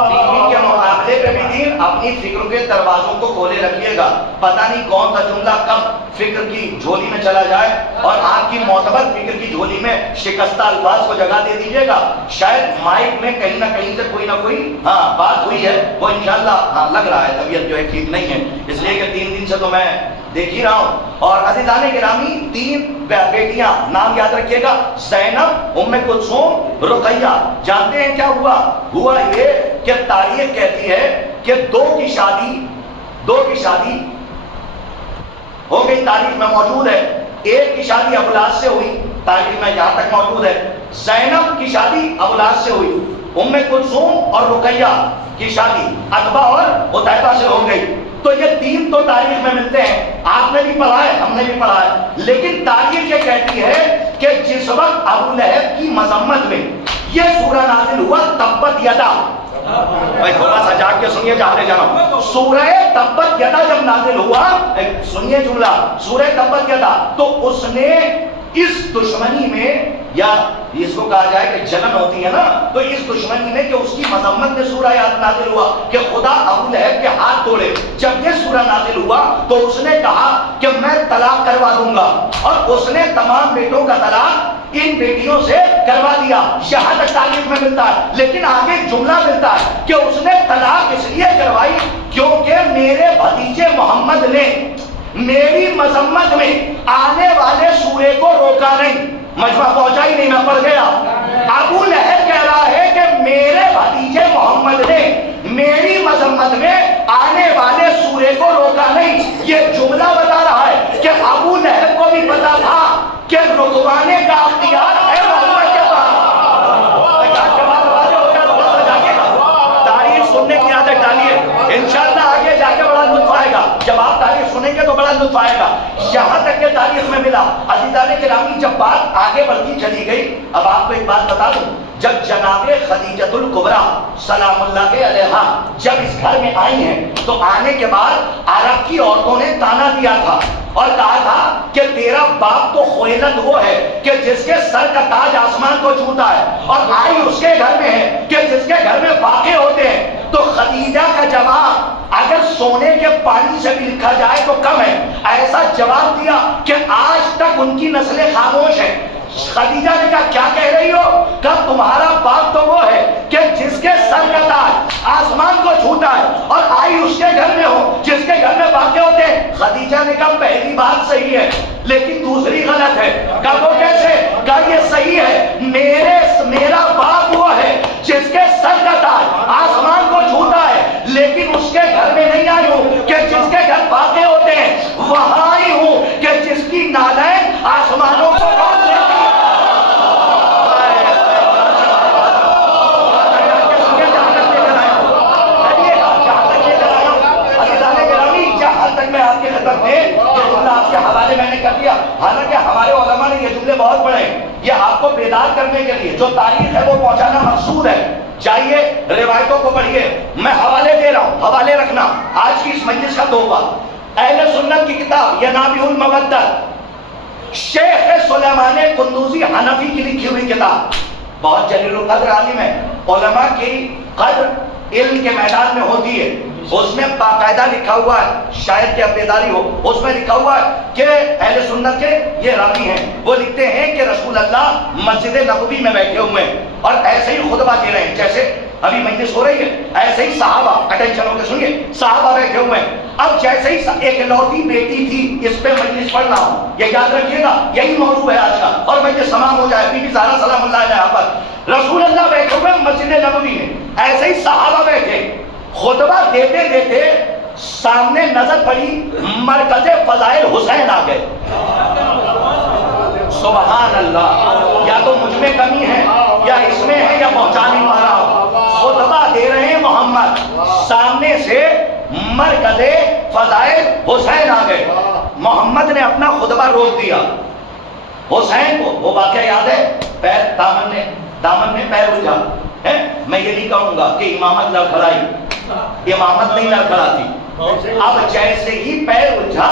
دین کے مقابلے پہ بھی دین، اپنی فکر کے دروازوں کو کھولے رکھیے گا، پتہ نہیں کون سا جملہ کب فکر کی جھولی میں چلا جائے، اور آپ کی معتبر فکر کی جھولی میں شکستہ الفاظ کو جگہ دے دیجیے گا۔ شاید مائک میں کہیں نہ کہیں سے کوئی نہ کوئی بات ہوئی ہے، وہ انشاءاللہ لگ رہا ہے طبیعت جو ہے ٹھیک نہیں ہے، اس لیے کہ 3 دن سے تو میں دیکھ ہی رہا ہوں۔ اور عزیزان گرامی، 3 بیٹیاں، نام یاد رکھیے گا، زینب، ام کلثوم، رقیہ۔ جانتے ہیں کیا ہوا؟ ہوا یہ کہ تاریخ کہتی ہے کہ 2 کی شادی ہو گئی، تاریخ میں موجود ہے۔ 1 کی شادی ابوالعاص سے ہوئی، تاریخ میں یہاں تک موجود ہے۔ زینب کی شادی ابوالعاص سے ہوئی، ام کلثوم اور رقیہ کی شادی عتبہ اور عتیبہ سے ہو گئی۔ تو یہ 3 تو تاریخ میں ملتے ہیں، آپ نے بھی پڑھا ہے، ہم نے بھی پڑھا ہے، لیکن تاریخ یہ کہتی ہے کہ جس وقت ابو لہب کی مذمت میں یہ سورہ نازل ہوا، تبت یدا، بھائی تھوڑا سا جاگ کے سنیے جانے جانا، سورہ تبت یدا جب نازل ہوا، سنیے جملہ، سورہ تبت یدا، تو اس نے اس دشمنی میں، یا اس کو کہا جائے کہ جلن ہوتی ہے نا، تو اس دشمنی میں کہ اس کی مذمت میں سورہ آیات نازل ہوا کہ خدا ابو لہب کے ہاتھ توڑے۔ جب یہ سورہ نازل ہوا تو اس نے کہا کہ میں طلاق کروا دوں گا، اور اس نے تمام بیٹوں کا طلاق ان بیٹیوں سے کروا دیا۔ یہاں تک تاریخ میں ملتا ہے، لیکن آگے جملہ ملتا ہے کہ اس نے طلاق اس لیے کروائی کیونکہ میرے بھتیجے محمد نے میری مذمت میں آنے والے سورے کو روکا نہیں، مجمع پہنچا ہی نہیں، میں پڑھ گیا۔ ابو لہب کہہ رہا ہے کہ میرے بھتیجے محمد نے میری مذمت میں آنے والے سورے کو روکا نہیں. یہ جملہ بتا رہا ہے کہ ابو لہب کو بھی پتا تھا کہ رکوانے کا اختیار ہے محمد کے پاس. تاریخ سننے کی عادت ڈالیے, انشاءاللہ آگے جا کے بڑا لطف آئے گا. جب آپ تاریخ سنیں گے تو بڑا لطف آئے گا. یہاں تک کہ تاریخ میں ملا. عزیزان گرامی, جب بات آگے بڑھتی چلی گئی, اب آپ کو ایک بات بتا دوں, جب جناب خدیجۃ الکبریٰ سلام اللہ علیہا جب اس گھر میں آئی ہیں تو آنے کے بعد عرب کی عورتوں نے تانا دیا تھا اور کہا تھا کہ تیرا باپ تو خویلد وہ ہے کہ جس کے سر کا تاج آسمان کو چھوتا ہے, اور آئی اس کے گھر میں ہے کہ جس کے گھر میں واقع ہوتے ہیں. تو خدیجہ کا جواب اگر سونے کے پانی سے بھی لکھا جائے تو کم ہے. ایسا جواب دیا کہ آج تک ان کی نسلیں خاموش ہیں. خدیجہ نے کہا کیا کہہ رہی ہو؟ کہ تمہارا باپ تو وہ ہے کہ جس کے سر کا تاج آسمان کو چھوتا ہے, اور آئی اس کے گھر میں ہو جس کے گھر میں واقع ہوتے ہیں. خدیجہ نے کہا پہلی بات صحیح ہے لیکن دوسری غلط ہے. کہا وہ کیسے؟ کہا یہ صحیح ہے, میرا باپ وہ ہے جس کے سر کا تاج آسمان کو چھوتا ہے, لیکن اس کے گھر میں نہیں آئی ہوں کہ جس کے گھر واقع ہوتے ہیں, وہاں آئی ہوں کہ جس کی نالین آسمانوں کو روک دیتی ہے. حوالے میں نے کر دیا, حالانکہ ہمارے علماء نے یہ جملے بہت پڑھے ہیں. یہ آپ کو بیدار کرنے کے لیے جو تاریخ ہے وہ پہنچانا مقصود ہے. جائیے روایتوں کو پڑھیے, میں حوالے دے رہا ہوں, حوالے رکھنا آج کی اس مجلس کا تحفہ. اہل سنت کی کتاب ینابیع المودت, شیخ سلیمان قندوزی حنفی کی لکھی ہوئی کتاب, بہت جلیل القدر عالم ہے. علماء کی قدر علم کے میدان میں ہوتی ہے. اس میں باقاعدہ لکھا ہوا ہے, شاید کہ بیداری ہو, اس میں لکھا ہوا ہے کہ اہل سنت کے یہ راوی ہیں, وہ لکھتے ہیں کہ رسول اللہ مسجد نبوی میں بیٹھے ہوئے ہیں اور ایسے ہی خطبہ دے رہے ہیں جیسے ابھی مجلس ہو رہی ہے, ایسے ہی صحابہ, اٹینشن ہو کے سنیے, صحابہ بیٹھے ہوئے ہیں. اب جیسے ہی ایک لوتی بیٹی تھی, اس پہ مجلس پڑھ رہا ہوں, یہ یاد رکھیے گا, یہی موضوع ہے آج کا, اور مجلس تمام ہو جائے. بی بی زہرا سلام اللہ علیہا پر رسول اللہ بیٹھے ہوئے مسجد نبوی میں, ایسے ہی صحابہ بیٹھے, خطبہ دیتے دیتے سامنے نظر پڑی مرکز فضائل حسین آ گئے. سبحان اللہ, یا تو مجھ میں کمی ہے یا اس میں ہے یا پہنچا نہیں پا رہا ہوں. خطبہ دے رہے ہیں محمد, سامنے سے مرکز فضائل حسین آ گئے. محمد نے اپنا خطبہ روک دیا. حسین کو وہ واقعہ یاد ہے, پیر دامن میں پیر الجھا ہے. میں یہ نہیں کہوں گا کہ امامت لڑکھڑائی, امامت نہیں لڑکھڑاتی. اب جیسے ہی پیر الجھا,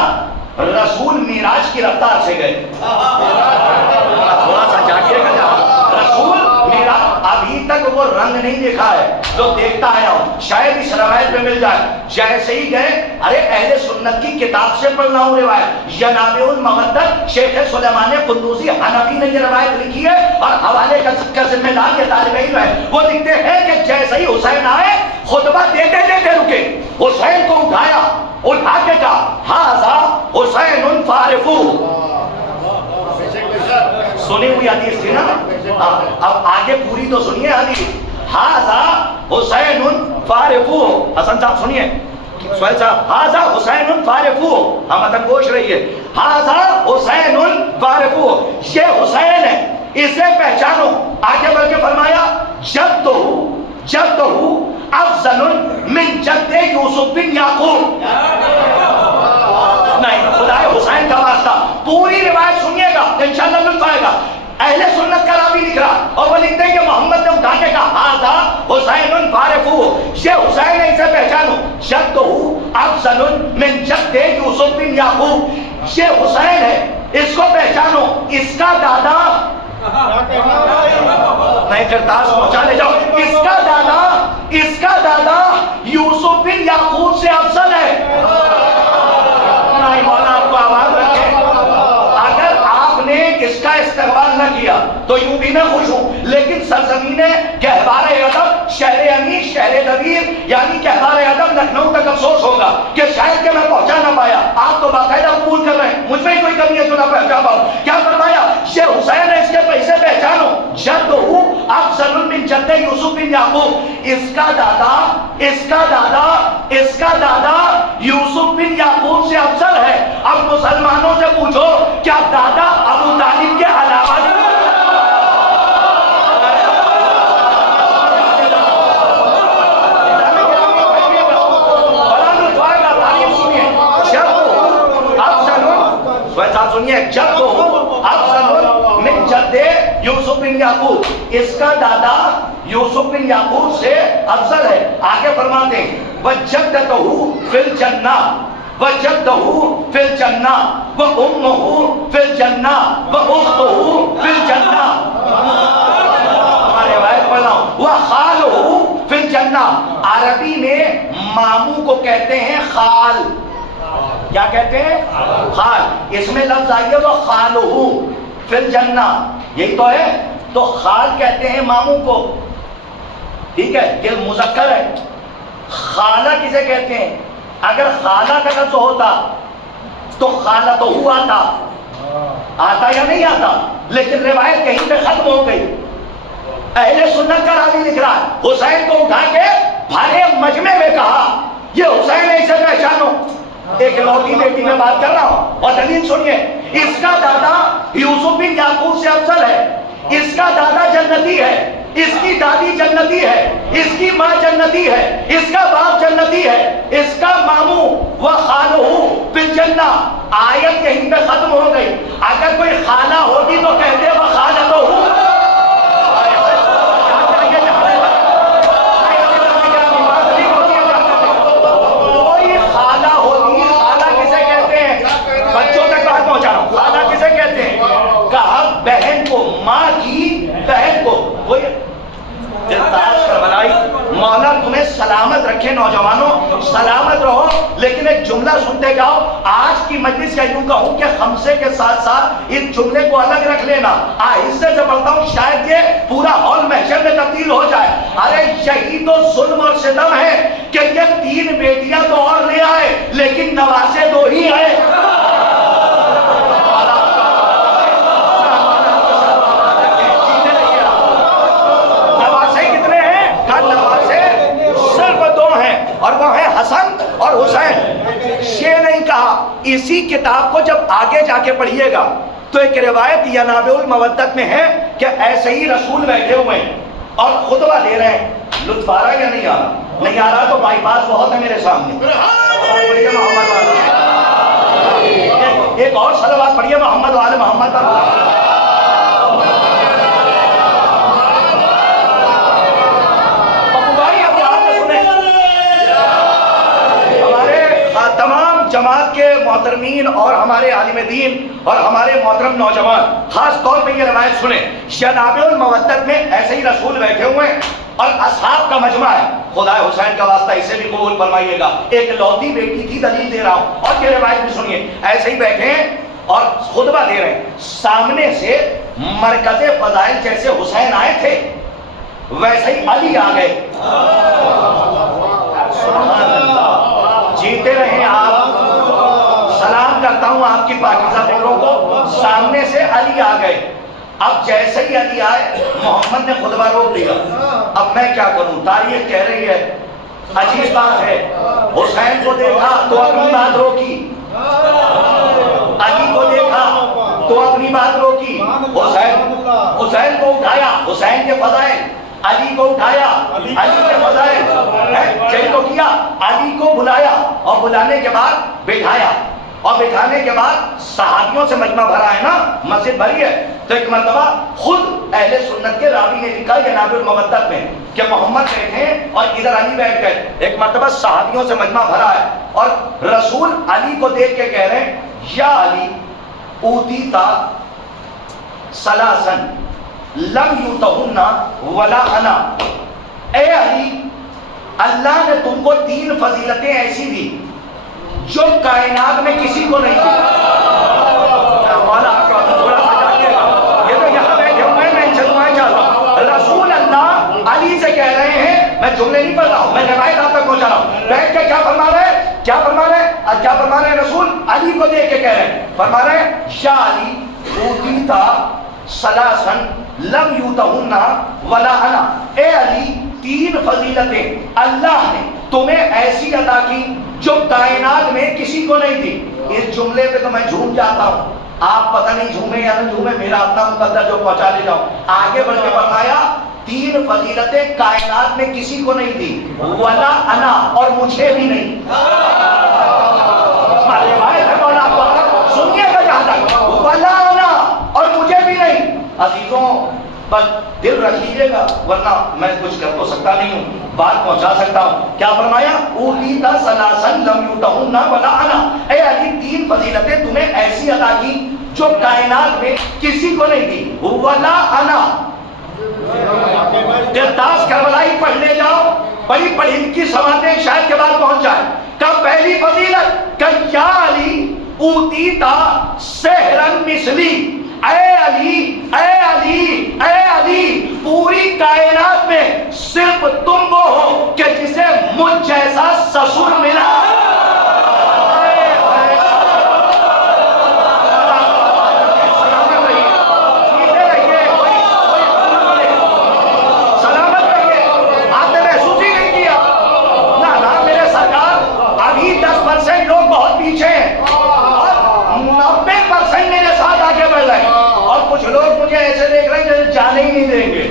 رسول معراج کی رفتار سے گئے. تھوڑا سا جاگیے گا, رسول معراج ابھی تک وہ رنگ نہیں دیکھا ہے جو دیکھتا آیا ہوں, شاید اس روایت پہ مل جائے. جیسے ہی گئے, ارے اہل سنت کی کتاب سے پڑھ رہا ہوں روایت, ینابیع المودت, شیخ سلیمان قندوزی حنفی نے یہ روایت لکھی ہے, اور حوالے کا ذمہ دار یہ طالب علم ہے. وہ لکھتے ہیں کہ جیسے ہی حسین آئے, خطبہ دیتے دیتے رکے, حسین کو اٹھایا, اٹھا کے کہا ھذا حسین فارفو. سنی ہوئی حدیث تھی نا, اب آگے پوری تو سنیے حدیث. ھذا حسین فارفو, حسن صاحب سنیے, سہیل صاحب, ھذا حسین فارفو, ہم ادب گوش رہی ہے, ھذا حسین فارفو, یہ حسین ہے, اسے پہچانو. آگے بڑھ کے فرمایا جدہ افضل من جد یوسف بن یعقوب. نہیں, خدائے حسین کا واسطہ, پوری روایت سنیے گا انشاءاللہ لطف آئے گا. اہل سنت کا راوی لکھ رہا, اور وہ لکھتے ہیں کہ محمد نے اٹھا کے کہا ھذا حسین فارفو, یہ حسین ہے, اسے پہچانو. جدہ افضل من جد یوسف بن یعقوب, یہ حسین ہے, اس کو پہچانو. اس کا دادا, نہیں کرتاس پہنچا لے جاؤ, اس کا دادا یوسف بن یعقوب سے افضل ہے. نہیں مولا آپ کو آواز رکھے, اگر آپ نے اس کا استقبال نہ کیا تو یوں بھی میں خوش ہوں, لیکن سرزمین گہوارِ ادب, شہر امین, شہر نویر, یعنی گہوارِ ادب لکھنؤ تک افسوس ہوگا کہ شاید کہ میں پہنچا نہ پایا. آپ تو باقاعدہ قبول کر رہے ہیں, مجھ میں کوئی کمی ہے جو نہ پہنچا پاؤں. کیا فرمایا, یہ حسین ہے, اس کے پیسے پہچانو. جدہ افضل من جد یوسف بن یعقوب، اس کا دادا یوسف بن یعقوب سے افضل ہے۔ اب مسلمانوں سے پوچھو کیا دادا ابو طالب کے علاوہ جب افضل من جد یوسف بن یعقوب، اس کا دادا یوسف بن یعقوب سے افضل ہے۔ آگے فرماتے ہیں وجدتہ فی الجنہ، وجدتہ فی الجنہ وامہ فی الجنہ واختہ فی الجنہ، ہمارے روایت پڑھ رہا ہوں، وخالہ فی الجنہ۔ عربی میں ماموں کو کہتے ہیں خال، کیا کہتے ہیں؟ خال۔ اس میں لفظ آئیے تو خالہ فی الجنہ، یہی تو ہے، تو خال کہتے ہیں ماموں کو، ٹھیک ہے، یہ مذکر ہے۔ خالہ کسے کہتے ہیں؟ اگر خالہ کا لفظ ہوتا تو خالہ تو ہوا آتا یا نہیں آتا، لیکن روایت کہیں پہ ختم ہو گئی۔ اہل سنت کا راوی لکھ رہا ہے حسین کو اٹھا کے بھارے مجمع میں کہا یہ حسین ہے، اسے پہچانو۔ ایک لوٹی بیٹی میں بات کر رہا ہوں، اور دلیل سنیے، اس کا دادا یوسف بن یعقوب سے افضل ہے، اس کا دادا جنتی ہے، اس کی دادی جنتی ہے، اس کی ماں جنتی ہے، اس کا باپ جنتی ہے، اس کا ماموں وخالہ فی الجنہ۔ آیت یہیں پہ ختم ہو گئی۔ اگر کوئی خالہ ہوتی تو کہتے وخالتہ، بہن کو، ماں کی بہن کو، کوئی دلداز کر بنائی۔ مولا تمہیں سلامت رکھے، نوجوانوں سلامت رہو۔ لیکن ایک جملہ سنتے جاؤ، آج کی مجلس کا یوں کہوں کہ خمسے کے ساتھ ساتھ اس جملے کو الگ رکھ لینا۔ آہستہ سے پڑھتا ہوں، شاید یہ پورا ہال محشر میں تبدیل ہو جائے۔ ارے یہی تو ظلم اور ستم ہے کہ یہ 3 بیٹیاں تو اور لے آئے لیکن نواسے 2 ہی ہیں۔ اور وہ ہے حسن اور حسین۔ یہ نہیں کہا، اسی کتاب کو جب آگے جا کے پڑھیے گا تو ایک روایت ینابع المودت میں ہے کہ ایسے ہی رسول بیٹھے ہوئے ہیں اور خطبہ دے رہے ہیں۔ لطف آ رہا ہے یا نہیں آ رہا؟ نہیں آ رہا تو بائی پاس بہت ہے میرے سامنے۔ ایک اور صلوات پڑھیے محمد وآل محمد۔ تمام جماعت کے محترمین اور ہمارے عالم دین اور ہمارے محترم نوجوان خاص طور پہ یہ روایت سنیں۔ ینابع المودت میں ایسے ہی رسول بیٹھے ہوئے ہیں اور اصحاب کا مجمع ہے۔ خدا حسین کا واسطہ اسے بھی قبول فرمائیے گا۔ ایک لوتی بیٹی کی دلیل دے رہا ہوں اور یہ روایت بھی سنیے۔ ایسے ہی بیٹھے ہیں اور خطبہ دے رہے ہیں، سامنے سے مرکز فضائل جیسے حسین آئے تھے ویسے ہی علی آ گئے۔ سبحان اللہ، جیتے رہیں آپ۔ سلام کرتا ہوں آپ کی پاکیزہ فکروں کو۔ سامنے سے علی آ گئے۔ اب جیسے ہی علی آئے محمد نے خطبہ روک دیا۔ اب میں کیا کروں؟ تاریخ کہہ رہی ہے، عجیب بات ہے، حسین کو دیکھا تو اپنی بات روکی، علی کو دیکھا تو اپنی بات روکی، حسین کو اٹھایا، حسین کے فضائل، علی کو اٹھایا، علی کے فضائل، یہی تو کیا، علی کو بلایا اور بلانے کے بعد بٹھایا، اور بٹھانے کے بعد صحابیوں سے مجمع بھرا ہے نا، مسجد بھری ہے، تو ایک مرتبہ خود اہل سنت کے راوی نے لکھا ینابع المودت میں کہ محمد بیٹھے اور ادھر علی بیٹھ گئے۔ ایک مرتبہ صحابیوں سے مجمع بھرا ہے اور رسول علی کو دیکھ کے کہہ رہے ہیں یا علی اوتیتا ثلاثا لم یوتہن ولا انا، اے علی اللہ نے تم کو 3 فضیلتیں ایسی دی جو کائنات میں کسی کو نہیں دی۔ مولا آپ کا تھوڑا سا جانیے گا، یہ تو یہاں بیٹھے ہوئے ہیں، میں ان سے دعائیں چاہتا ہوں۔ رسول اللہ علی سے کہہ رہے ہیں، میں جملے نہیں پڑھ رہا ہوں، میں روایت آپ تک پہنچا رہا ہوں، بیٹھ کے کیا فرما رہے ہیں، کیا فرما رہے ہیں، کیا فرما رہے ہیں؟ رسول علی کو دیکھ کے کہہ رہے ہیں، فرما رہے ہیں یا علی اوتیتا ثلاثا لم یوتہن ولا انا، اے علی تین فضیلتیں اللہ نے تمہیں ایسی عطا کی جو کائنات میں کسی کو نہیں تھی۔ اس جملے پہ تو میں جھوم جاتا ہوں، آپ پتہ نہیں جھومے یا نہ جھومے، میرا اپنا مقدر جو پہنچا لے جاؤ۔ آگے بڑھ کے فرمایا تین فضیلتیں کائنات میں کسی کو نہیں تھی، ولا انا، اور مجھے بھی نہیں۔ سنیے گا جہاں تک، ولا انا، اور مجھے بھی نہیں۔ عزیزوں بس دل رکھ لیجیے گا، ورنہ میں کچھ کر تو سکتا نہیں ہوں، بات پہنچا سکتا ہوں۔ کیا فرمایا؟ اوتیتا ثلاثن لم یؤتہن ولا انا، اے علی تین فضیلتیں تمہیں ایسی عطا کی جو کائنات میں کسی کو نہیں تھی، ولا انا۔ درداس کربلائی پڑھ لے جاؤ، بڑی بڑی ان کی سماعتیں شاید کے بعد پہنچ جائے۔ کب پہلی فضیلت کہ یا علی اوتیتا سحرن مثلی، اے علی اے علی اے علی، پوری کائنات میں صرف تم وہ ہو کہ جسے مجھ جیسا سسر ملا۔ کچھ لوگ مجھے ایسے دیکھ رہے ہیں جیسے جانے ہی نہیں دیں گے،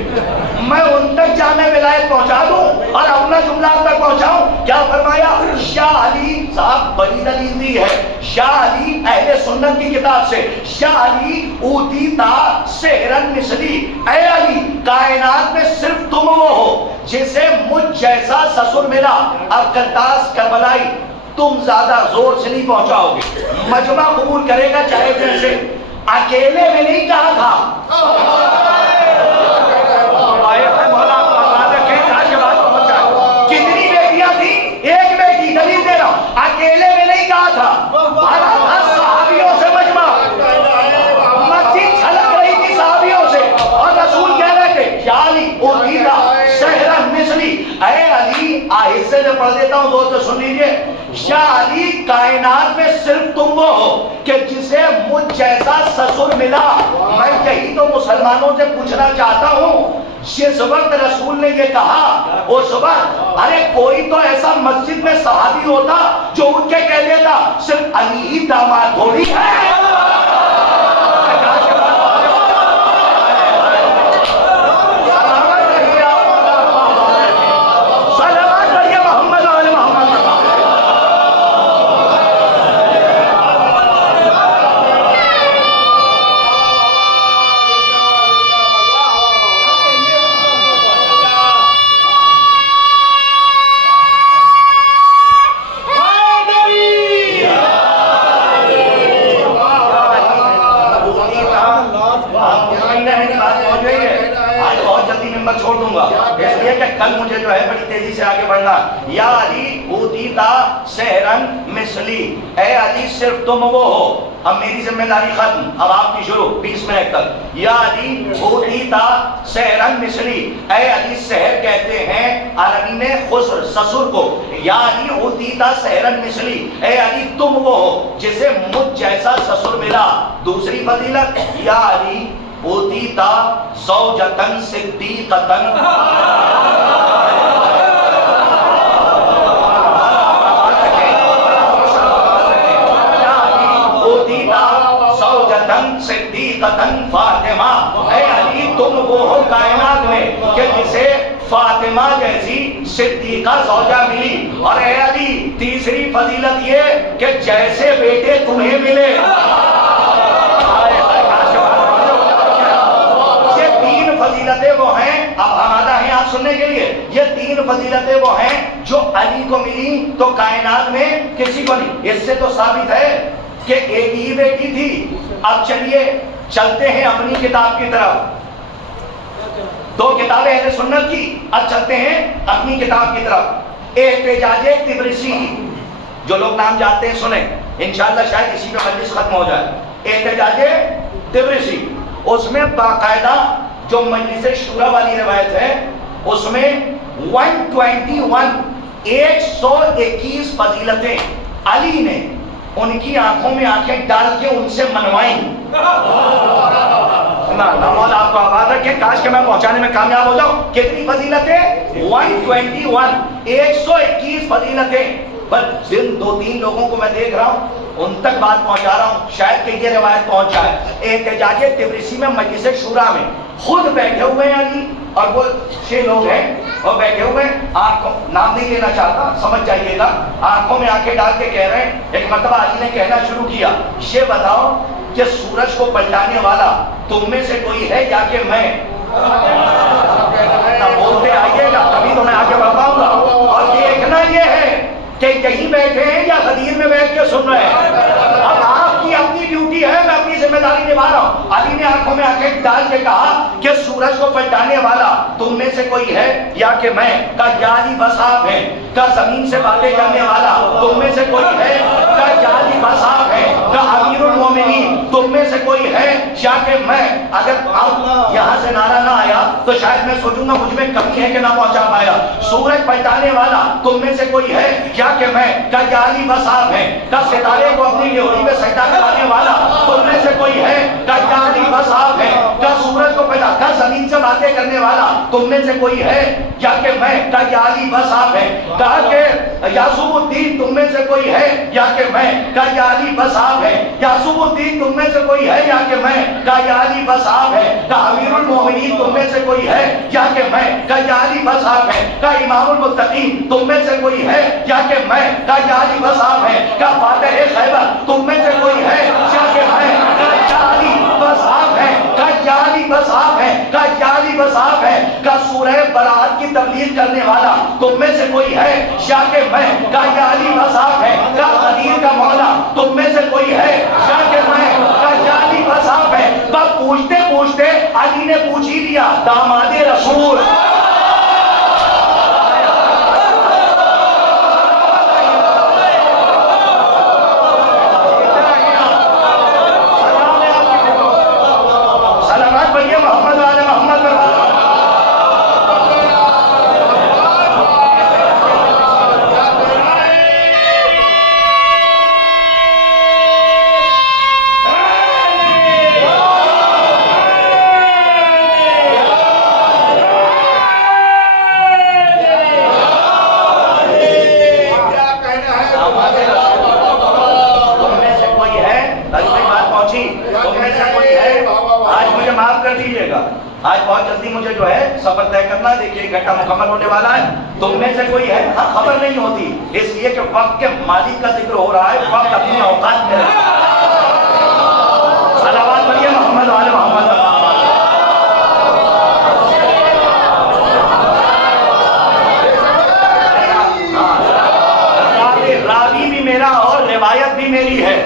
میں ان تک جامع ولایت پہنچا دوں اور اپنا جملہ آپ تک پہنچاؤں۔ کیا فرمایا؟ شاہ علی صاحب بڑی دلیل دی ہے، شاہ علی اہل سنت کی کتاب سے، شاہ علی اوتیتا سحرن مثلی، اے علی کائنات میں صرف تم وہ ہو جسے مجھ جیسا سسر ملا۔ اب کرتاس کربلائی تم زیادہ زور سے نہیں پہنچاؤ گے، مجمع قبول کرے گا چاہے جیسے، اکیلے میں نہیں کہا تھا۔ کتنی بیٹیاں تھیں؟ ایک بیٹی، دلیل دے رہا ہوں، اکیلے میں نہیں کہا تھا، صحابیوں سے مجمع، مسجد چھلک رہی تھی صحابیوں سے، اور رسول کہہ رہے تھے یا علی اوتیتا سحرن مثلی، اے علی، آہستہ سے پڑھ دیتا ہوں، زور سے سن لیجیے، شاہ علی کائنات میں صرف تم وہ ہو کہ جسے مجھ جیسا سسر ملا۔ میں یہی تو مسلمانوں سے پوچھنا چاہتا ہوں، جس وقت رسول نے یہ کہا اس وقت ارے کوئی تو ایسا مسجد میں صحابی ہوتا جو اٹھ کے کہہ دیتا صرف علی ہی داماد تھوڑی ہے۔ چھوڑ دوں گا اس لیے کہ کل مجھے جو ہے بڑی تیزی سے آگے بڑھنا۔ یا علی اوتیتا سحرن مثلی، اے علی صرف تم وہ ہو۔ اب میری ذمہ داری ختم، اب آپ کی شروع 20 منٹ تک۔ یا علی اوتیتا سحرن مثلی، اے علی سحر کہتے ہیں عربی میں خسر سسر کو، یا علی اوتیتا سحرن مثلی، اے علی تم وہ ہو جسے مجھ جیسا سسر ملا۔ دوسری فضیلت یا علی اوتیتا زوجتن صدیقتن، اوتیتا زوجتن صدیقتن فاطمہ، اے علی تم وہ ہو کائنات میں کہ جسے فاطمہ جیسی صدیقہ زوجہ ملی۔ اور اے علی تیسری فضیلت یہ کہ جیسے بیٹے تمہیں ملے۔ فضیلتیں وہ ہیں، اب آمادہ ہیں آپ سننے کے لیے، یہ تین فضیلتیں وہ ہیں جو علی کو ملی تو کائنات میں کسی کو نہیں۔ اس سے تو ثابت ہے کہ ایک ہی بیٹی تھی۔ اب چلیے چلتے ہیں اپنی کتاب کی طرف، دو کتابیں اہل سنت کی، اب چلتے ہیں اپنی کتاب کی طرف۔ احتجاج طبرسی، جو لوگ نام جانتے ہیں سنیں، انشاءاللہ شاید اسی پہ مجلس ختم ہو جائے۔ احتجاج طبرسی، اس میں باقاعدہ جو مجلس شورا والی روایت ہے اس میں 121 فضیلتیں علی نے ان کی آنکھوں میں آنکھیں ڈال کے ان سے منوائیں۔ نہ مولا آپ کو آباد رکھے، کاش کہ میں پہنچانے میں کامیاب ہو جاؤں. کتنی فضیلتیں؟ 121، 121 فضیلتیں. بس جن 2-3 لوگوں کو میں دیکھ رہا ہوں ان تک بات پہنچا رہا ہوں، شاید کہ یہ روایت پہنچ جائے. احتجاج تبریسی میں مجلس شورا میں خود بیٹھے ہوئے ہیں علی اور وہ 6 لوگ ہیں اور بیٹھے ہوئے ہیں، آنکھوں نام نہیں لینا چاہتا سمجھ جائیے گا، آنکھوں میں آنکھیں ڈال کے کہہ رہے ہیں. ایک مرتبہ علی نے کہنا شروع کیا، یہ بتاؤ کہ سورج کو پلٹانے والا تم میں سے کوئی ہے یا کہ میں؟ بولتے آئیے گا تبھی تو میں آگے بڑھ پاؤں گا. اور دیکھنا یہ ہے کہ یہیں بیٹھے ہیں یا غدیر میں بیٹھ کے سن رہے ہیں. اب آپ کی اپنی ڈیوٹی ہے، میں اپنی ذمہ داری نبھا رہا ہوں. علی نے آنکھوں میں آنکھیں ڈال کے کہا کہ سورج کو پلٹانے والا تم میں سے کوئی ہے یا کہ میں؟ کہا یا علی بس آپ ہیں. کہا زمین سے باتیں کرنے والا تم میں سے کوئی ہے؟ کہا یا علی بس آپ ہیں. کہا امیر المومنین تم میں سے کوئی ہے یا کہ میں؟ اگر آپ یہاں سے نعرہ نہ آیا تو شاید میں سوچوں گا مجھ میں کمی ہے کہ نہ پہنچا پایا. سورج پلٹانے والا تم میں سے کوئی ہے یا کہ میں؟ کہا یا علی بس آپ ہیں. کہا ستارے کو اپنی لوہڑی میں سجدہ کرانے والا تم میں سے کوئی ہے؟ کہا یا علی بس آپ ہیں. کہا سورج کو پلٹا، کہا زمین سے باتیں کرنے والا تم میں سے کوئی ہے یا کہ میں؟ کہا یا علی بس آپ ہیں. کہا کہ یعصوب الدین تم میں سے کوئی ہے یا کہ میں؟ کہا یا علی بس آپ ہیں. یعصوب الدین تم میں سے کوئی ہے یا کہ میں؟ کہا یا علی بس آپ ہیں. کہا امیر المومنین تم میں سے کوئی ہے یا کہ میں؟ کہا یا علی بس آپ ہیں. کہا امام المتقین تم میں سے کوئی ہے یا کہ میں؟ کہا یا علی بس آپ ہیں. کہا فاتح خیبر تم میں سے کوئی ہے یا کہ میں؟ کہا یا علی بس آپ ہیں. کہا یا علی بس آپ ہیں. کہا یا علی بس آپ ہیں. کہا سورہ برات کی تبلیغ کرنے والا تم میں سے کوئی ہے یا کہ میں؟ کہا یا علی بس آپ ہیں. کہا غدیر کا مولا تم میں سے کوئی ہے یا کہ میں؟ کہا یا علی بس آپ ہیں. کہا پوچھتے پوچھتے علی نے پوچھ ہی لیا داماد رسول. آج بہت جلدی مجھے جو ہے سفر طے کرنا ہے، دیکھیے 1 گھنٹہ مکمل ہونے والا ہے. تم میں سے کوئی ہے؟ ہاں خبر نہیں ہوتی اس لیے کہ وقت کے مالک کا ذکر ہو رہا ہے، وقت اپنی اوقات میں رہے. صلوات پڑھیے محمد وعلی محمد. راوی بھی میرا اور روایت بھی میری ہے،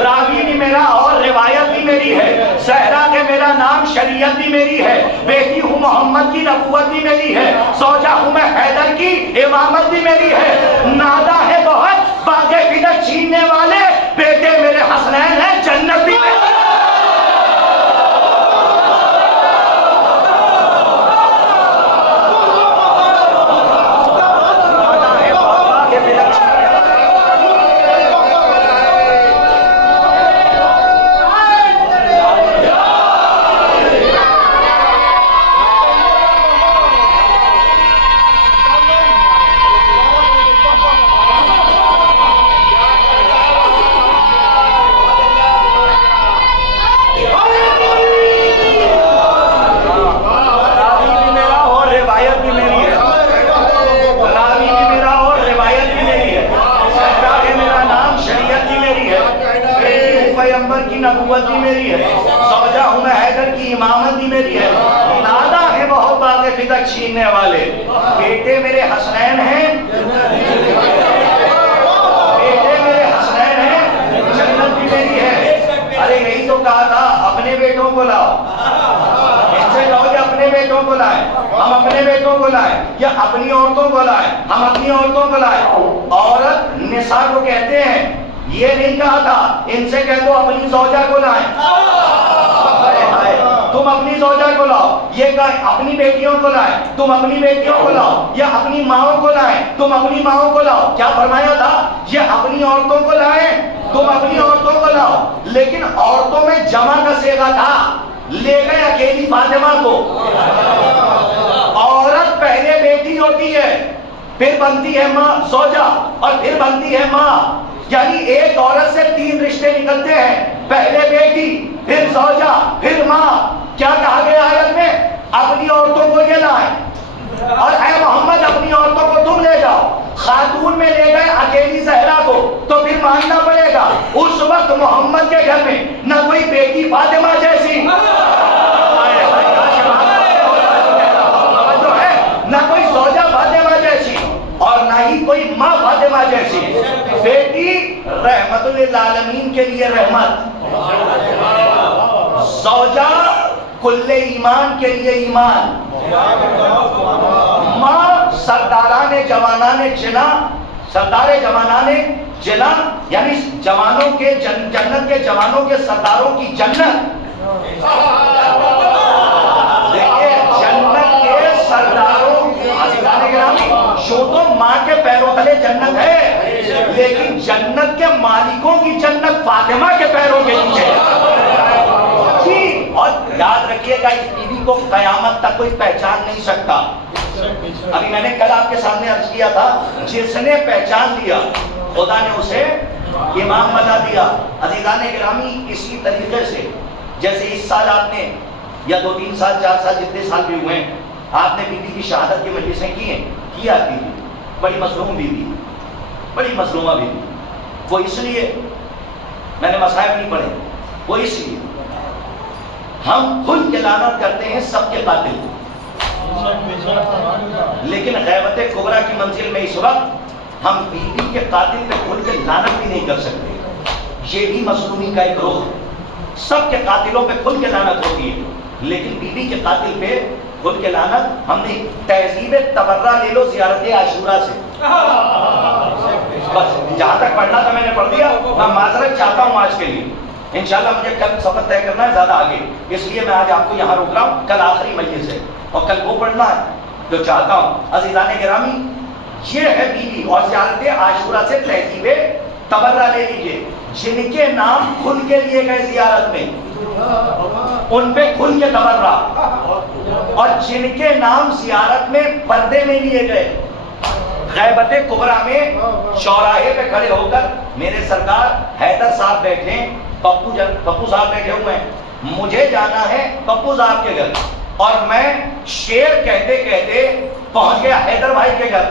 راوی بھی میرا اور روایت بھی میری ہے. صحرا کے میرا نام شریعت بھی میری ہے، بیٹی ہوں محمد کی نبوت بھی میری ہے، زوجہ ہوں میں حیدر کی امامت بھی میری ہے. نادا ہے بہت باغ فدق چھیننے والے، بیٹے میرے حسنین ہیں جنت بھی میری ہے. نبوت بھی میری ہے، زوجہ ہوں میں حیدر کی امامت بھی میری ہے. نادا ہے بہت باغ فدق چھیننے والے، بیٹے میرے حسنین ہیں، بیٹے میرے حسنین ہیں جنت بھی میری ہے. ارے یہی تو کہا تھا اپنے بیٹوں کو لاؤ، ان سے کہو کہ اپنے بیٹوں کو لائیں، ہم اپنے بیٹوں کو لائیں، یا اپنی عورتوں کو لائیں، ہم اپنی عورتوں کو لائیں. عورت نساء کو کہتے ہیں، یہ نہیں کہا تھا ان سے کہہ دو اپنی زوجہ کو لائیں. تم اپنی زوجہ کو لاؤ، یہ کہا اپنی بیٹیوں کو لائیں، تم اپنی بیٹیوں کو لاؤ، یا اپنی ماؤں کو لائیں، تم اپنی ماؤں کو لاؤ. کیا فرمایا تھا؟ یہ اپنی عورتوں کو لائیں، تم اپنی عورتوں کو لاؤ. لیکن عورتوں میں جمع کا صیغہ تھا، لے گئے اکیلی فاطمہ کو. عورت پہلے بیٹی ہوتی ہے، پھر بنتی ہے ماں زوجہ، اور پھر بنتی ہے ماں. یعنی ایک عورت سے 3 رشتے نکلتے ہیں، پہلے بیٹی، پھر زوجہ، پھر ماں. کیا کہا گیا آیت میں؟ اپنی عورتوں کو یہ لائیں، اور اے محمد اپنی عورتوں کو تم لے جاؤ. خاتون میں لے گئے اکیلی زہرا کو، تو پھر ماننا پڑے گا اس وقت محمد کے گھر میں نہ کوئی بیٹی فاطمہ جیسی جو ہے، نہ کوئی زوجہ فاطمہ جیسی، اور نہ ہی کوئی ماں فاطمہ جیسی. بیٹی رحمت للعالمین کے لیے رحمت، زوجہ کل ایمان کے لیے ایمان، ماں سرداران جوانان جنا، سردار جوانان جنا یعنی جوانوں کے جنت کے جوانوں کے سرداروں کی جنت. دیکھیے جنت کے سرداروں عزیزان گرامی، جو تو ماں کے پیروں تلے جنت ہے، لیکن جنت کے مالکوں کی جنت فاطمہ کے پیروں کے نیچے. اور یاد رکھیے گا اس بیوی کو قیامت تک کوئی پہچان نہیں سکتا. ابھی میں نے کل آپ کے سامنے عرض کیا تھا، جس نے پہچان لیا خدا نے اسے امام بنا دیا. عزیزان گرامی اسی طریقے سے جیسے اس سال آپ نے یا 2-3 سال 4 سال جتنے سال بھی ہوئے ہیں، آپ نے بیوی کی شہادت کی مجلسیں کی ہیں، کیا کی بڑی مظلوم بیوی، بڑی مظلومہ بیوی. وہ اس لیے میں نے مصائب نہیں پڑھے، وہ اس لیے ہم کھل کے لعنت کرتے ہیں سب کے قاتل کو، لیکن غیبت کبریٰ کی منزل میں اس وقت ہم بیوی کے قاتل پہ کھل کے لعنت بھی نہیں کر سکتے. یہ بھی مظلومی کا ایک رخ ہے. سب کے قاتلوں پہ کھل کے لعنت ہوتی ہے، لیکن بیوی کے قاتل پہ کھل کے لعنت ہم نے. تہذیب تبرہ لے لو زیارت عاشورہ سے، بس جہاں تک پڑھنا تھا میں نے پڑھ دیا. میں معذرت چاہتا ہوں آج کے لیے، انشاءاللہ مجھے کل سفر طے کرنا ہے زیادہ آگے، اس لیے میں آج آپ کو یہاں روک رہا ہوں. کل آخری مجلس ہے اور کل وہ پڑھنا ہے جو چاہتا ہوں. عزیزان گرامی یہ ہے بیوی، اور زیارت عاشورہ سے تہذیب تبرہ لے لیجیے. جن کے نام کھل کے لیے گئے زیارت میں ان پہ کھل کے تبرہ، اور جن کے نام زیارت میں پردے میں لیے گئے. غیبت کبریٰ میں چوراہے پہ کھڑے ہو کر میرے سرکار حیدر صاحب بیٹھے، پپو صاحب بیٹھے ہوئے ہیں، مجھے جانا ہے پپو صاحب کے گھر، اور میں شعر کہتے کہتے پہنچ گیا حیدر بھائی کے گھر.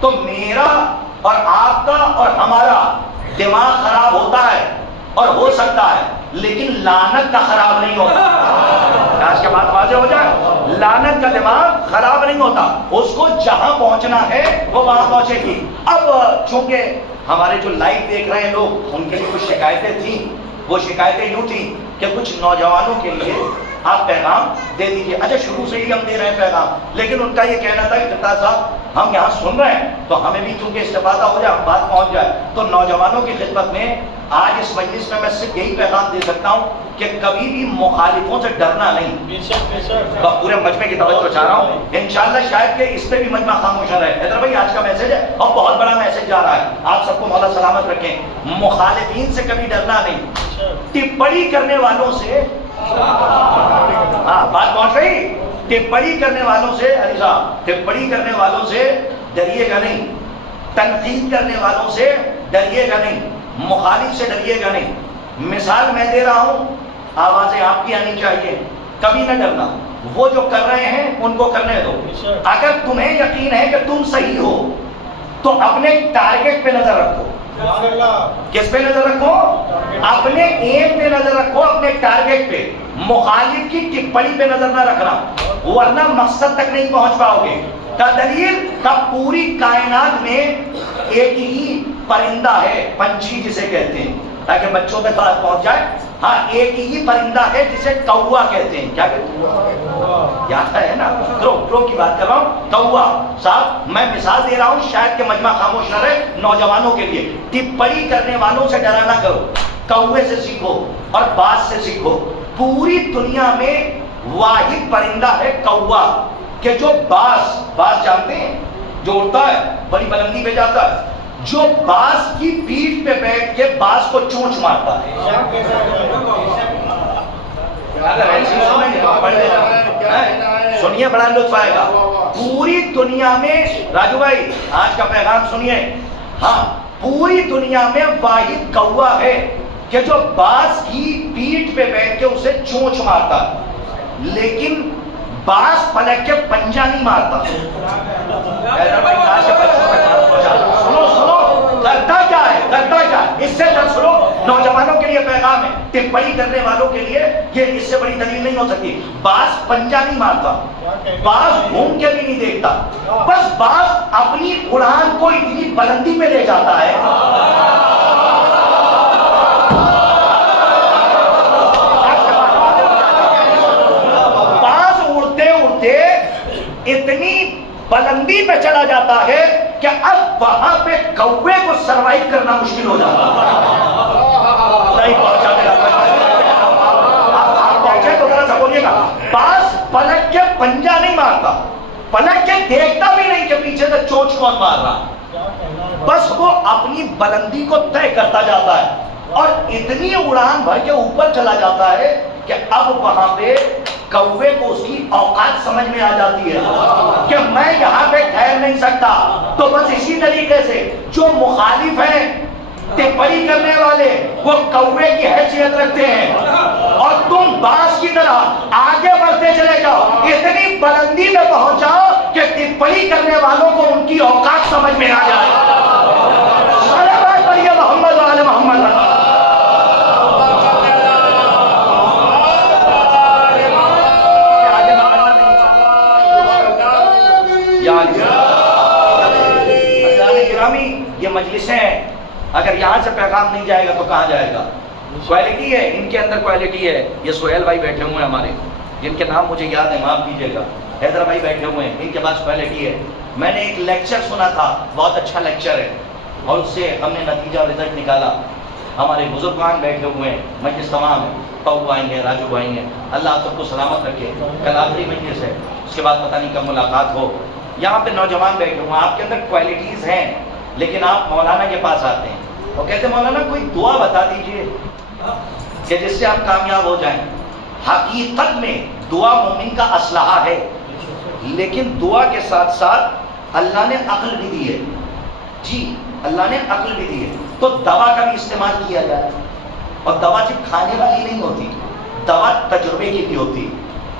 تو میرا اور آپ کا اور ہمارا دماغ خراب ہوتا ہے اور ہو سکتا ہے، لیکن لعنت کا خراب نہیں ہوتا. آج کے بعد واضح ہو جائے، لعنت کا دماغ خراب نہیں ہوتا. اس کو جہاں پہنچنا ہے وہ وہاں پہنچے گی. اب چونکہ ہمارے جو لائیو دیکھ رہے ہیں لوگ، ان کے لیے کچھ شکایتیں تھیں. وہ شکایتیں یوں تھیں کہ کچھ نوجوانوں کے لیے آپ پیغام دے دیجیے. اچھا شروع سے ہی ہم دے رہے ہیں پیغام، لیکن ان کا یہ کہنا تھا کہ جتا صاحب ہم یہاں سن رہے ہیں تو ہمیں بھی چونکہ استفادہ ہو جائے، بات پہنچ جائے. تو نوجوانوں کی خدمت میں آج اس مجلس میں صرف یہی پیغام دے سکتا ہوں کہ کبھی بھی مخالفوں سے ڈرنا نہیں. پورے مجمع کی توجہ چاہ رہا ہوں، انشاءاللہ شاید کہ اس پہ بھی مجمع خاموش رہے. حیدر بھائی آج کا میسج ہے اور بہت بڑا میسج جا رہا ہے، آپ سب کو مولا سلامت رکھیں. مخالفین سے کبھی ڈرنا نہیں. ٹپڑی کرنے والوں سے، ہاں بات پہنچ گئی، ٹپڑی کرنے والوں سے، علی صاحب ٹپڑی کرنے والوں سے ڈریے گا نہیں، تنقید کرنے والوں سے ڈریے گا نہیں، مخالف سے ڈریے گا نہیں. مثال میں دے رہا ہوں، آوازیں آپ کی آنی چاہیے، کبھی نہ ڈرنا. وہ جو کر رہے ہیں ان کو کرنے دو. اگر تمہیں یقین ہے کہ تم صحیح ہو تو اپنے ٹارگٹ پہ نظر رکھو. کس پہ نظر رکھو؟ اپنے ایم پہ نظر رکھو، اپنے ٹارگٹ پہ. مخالف کی ٹپڑی پہ نظر نہ رکھنا، ورنہ مقصد تک نہیں پہنچ پاؤ گے. کا دلیل کا پوری کائنات میں ایک ہی پرندہ ہے، پنچھی جسے کہتے ہیں، تاکہ بچوں تک بات پہنچ جائے. ہاں ایک ہی پرندہ ہے جسے کوا کہتے ہیں. کیا کہتے ہیں؟ یاد ہے نا؟ کرو کی بات کر رہا ہوں. کوا صاحب میں مثال دے رہا ہوں شاید کہ مجمع خاموش نہ رہے. نوجوانوں کے لیے ٹپڑی کرنے والوں سے ڈرا نہ کرو، کوے سے سیکھو اور باز سے سیکھو. پوری دنیا میں واحد پرندہ ہے کوا، کہ جو باز جانتے ہیں جو اڑتا ہے بڑی بلندی پہ جاتا ہے، جو باز کی پیٹھ پہ بیٹھ کے باز کو چونچ مارتا ہے. اگر ایسی سنیں گے تو پڑھ لینا، سنیے بڑا لطف آئے گا. پوری دنیا میں راجو بھائی آج کا پیغام سنیے، ہاں پوری دنیا میں واحد کوا ہے کہ جو باز کی پیٹھ پہ بیٹھ کے اسے چونچ مارتا، لیکن باز پلک کے پنجہ نہیں مارتا. سنو سنو کرتا کیا ہے، کرتا کیا ہے، اس سے نہ سنو. نوجوانوں کے لیے پیغام ہے، ٹپڑی کرنے والوں کے لیے یہ اس سے بڑی دلیل نہیں ہو سکتی. باز پنجہ نہیں مارتا، باز گھوم کے بھی نہیں دیکھتا، بس باز اپنی اڑان کو اتنی بلندی پہ لے جاتا ہے اتنی بلندی پہ چلا جاتا ہے کہ اب وہاں پہ کوے کو سروائیو کرنا مشکل ہو جاتا ہے. نہیں پہنچا میرا آپ پہنچے تو ذرا سا بولیے گا. باز پلک کے پنجہ نہیں مارتا، پلک کے دیکھتا بھی نہیں کہ پیچھے سے چونچ کون مار رہا، بس وہ اپنی بلندی کو طے کرتا جاتا ہے اور اتنی اڑان بھر کے اوپر چلا جاتا ہے کہ اب وہاں پہ کوے کو اس کی اوقات سمجھ میں آ جاتی ہے کہ میں یہاں پہ ٹھہر نہیں سکتا. تو بس اسی طریقے سے جو مخالف ہیں، ٹپڑی کرنے والے، وہ کوے کی حیثیت رکھتے ہیں اور تم باز کی طرح آگے بڑھتے چلے جاؤ، اتنی بلندی میں پہنچ جاؤ کہ ٹپڑی کرنے والوں کو ان کی اوقات سمجھ میں آ جائے. صلوات پڑھیے محمد و آل محمد. یہ مجلسیں اگر یہاں سے پیغام نہیں جائے گا تو کہاں جائے گا؟ کوالٹی ہے ان کے اندر، کوالٹی ہے. یہ سہیل بھائی بیٹھے ہوئے ہیں ہمارے، جن کے نام مجھے یاد ہے، معاف کیجیے گا. حیدر بھائی بیٹھے ہوئے ہیں، ان کے پاس کوالٹی ہے. میں نے ایک لیکچر سنا تھا، بہت اچھا لیکچر ہے، اور اس سے ہم نے نتیجہ اور رزلٹ نکالا. ہمارے بزرگان بیٹھے ہوئے ہیں، مجلس تمام ہے، پاؤ بھائی ہیں، راجو بھائی ہیں، اللہ آپ سب کو سلامت رکھے. کل آخری مجلس ہے، اس کے بعد پتہ نہیں کب ملاقات ہو. یہاں پہ نوجوان بیٹھے ہوئے ہیں، آپ کے اندر کوالٹیز ہیں، لیکن آپ مولانا کے پاس آتے ہیں اور کہتے ہیں مولانا کوئی دعا بتا دیجئے کہ جس سے ہم کامیاب ہو جائیں. حقیقت میں دعا مومن کا اسلحہ ہے، لیکن دعا کے ساتھ ساتھ اللہ نے عقل بھی دی ہے. جی اللہ نے عقل بھی دی ہے، تو دوا کا بھی استعمال کیا جائے. اور دوا صرف کھانے والی نہیں ہوتی، دوا تجربے کی بھی ہوتی،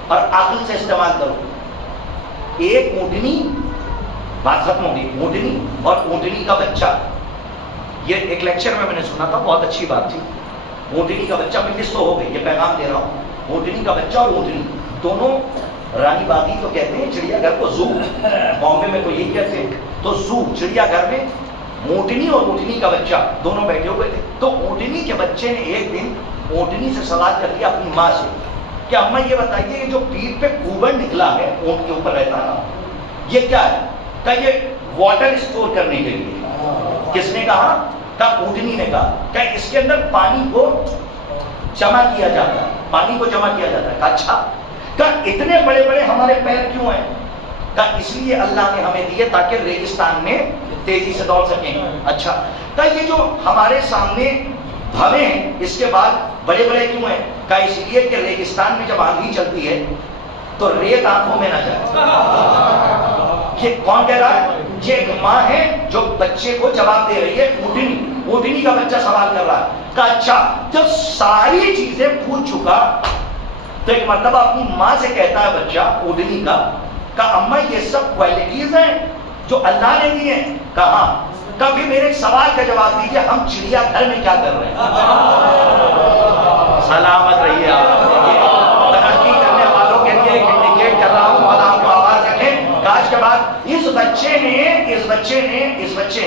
اور عقل سے استعمال کرو. ایک اونٹنی، بات ختم ہوگی، اونٹنی اور اونٹنی کا بچہ. یہ ایک لیکچر میں نے سنا تھا، بہت اچھی بات تھی. اونٹنی کا بچہ، مجلس تو ہو گئی، یہ پیغام دے رہا ہوں. اونٹنی کا بچہ اور اونٹنی دونوں، رانی باغی تو کہتے ہیں چڑیا گھر کو زو، بامبے میں تو یہی کہتے ہیں. تو زو چڑیا گھر میں اونٹنی اور اونٹنی کا بچہ دونوں بیٹھے ہوئے تھے. تو اونٹنی کے بچے نے ایک دن اونٹنی سے سوال کر لیا اپنی ماں سے کہ اماں یہ بتائیے یہ جو پیٹھ پہ کوبر نکلا ہے اونٹ کے اوپر رہتا نا، یہ کیا ہے؟ کہ یہ واٹر اسٹور کرنے کے لیے. کس نے کہا؟ کہ اونٹنی نے کہا کہ اس کے اندر پانی کو جمع کیا جاتا ہے، پانی کو جمع کیا جاتا ہے. اچھا، کہ اتنے بڑے بڑے ہمارے پیر کیوں ہیں؟ کہ اس لیے اللہ نے ہمیں دیے تاکہ ریگستان میں تیزی سے دوڑ سکیں. اچھا، کہ یہ جو ہمارے سامنے بھوے ہیں اس کے بعد بڑے بڑے کیوں ہیں؟ کہ اس لیے کہ ریگستان میں جب آندھی چلتی ہے تو ریت آنکھوں میں نہ جائے. یہ کون کہہ رہا ہے؟ یہ ایک ماں ہے جو بچے کو جواب دے رہی ہے. اونٹنی کا بچہ سوال کر رہا ہے کہ اچھا جب ساری چیزیں پوچھ چکا تو ایک مرتبہ اپنی ماں سے کہتا ہے بچہ اونٹنی کا کہ اماں یہ سب کوالٹیز ہیں جو اللہ نے دی ہیں. کہا کبھی میرے سوال کا جواب دیجیے، ہم چڑیا گھر میں کیا کر رہے ہیں؟ سلامت رہیے آپ. ترقی کرنے والوں کے لیے ایک انڈیکیٹ کر رہا ہوں، مولا آپ کو آواز رکھیں. آج کے بعد اس بچے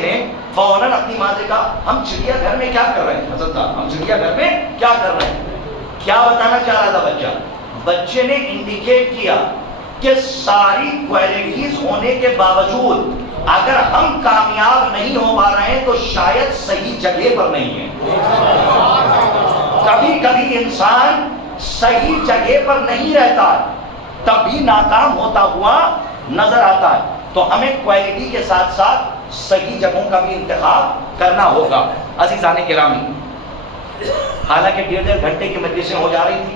نے فوراً اپنی ماں سے کہا ہم چڑیا گھر میں کیا کر رہے ہیں؟ حضرت ہم چڑیا گھر میں کیا کر رہے ہیں؟ کیا بتانا چاہ رہا تھا بچے نے انڈیکیٹ کیا کہ ساری کوالٹیز ہونے کے باوجود اگر ہم کامیاب نہیں ہو پا رہے ہیں تو شاید صحیح جگہ پر نہیں ہے. کبھی کبھی انسان صحیح جگہ پر نہیں رہتا، تبھی ناکام ہوتا ہوا نظر آتا ہے. تو ہمیں کوالٹی کے ساتھ ساتھ صحیح جگہوں کا بھی انتخاب کرنا ہوگا. عزیزان گرامی، حالانکہ 1.5 گھنٹے کی مجلسیں ہو جا رہی تھی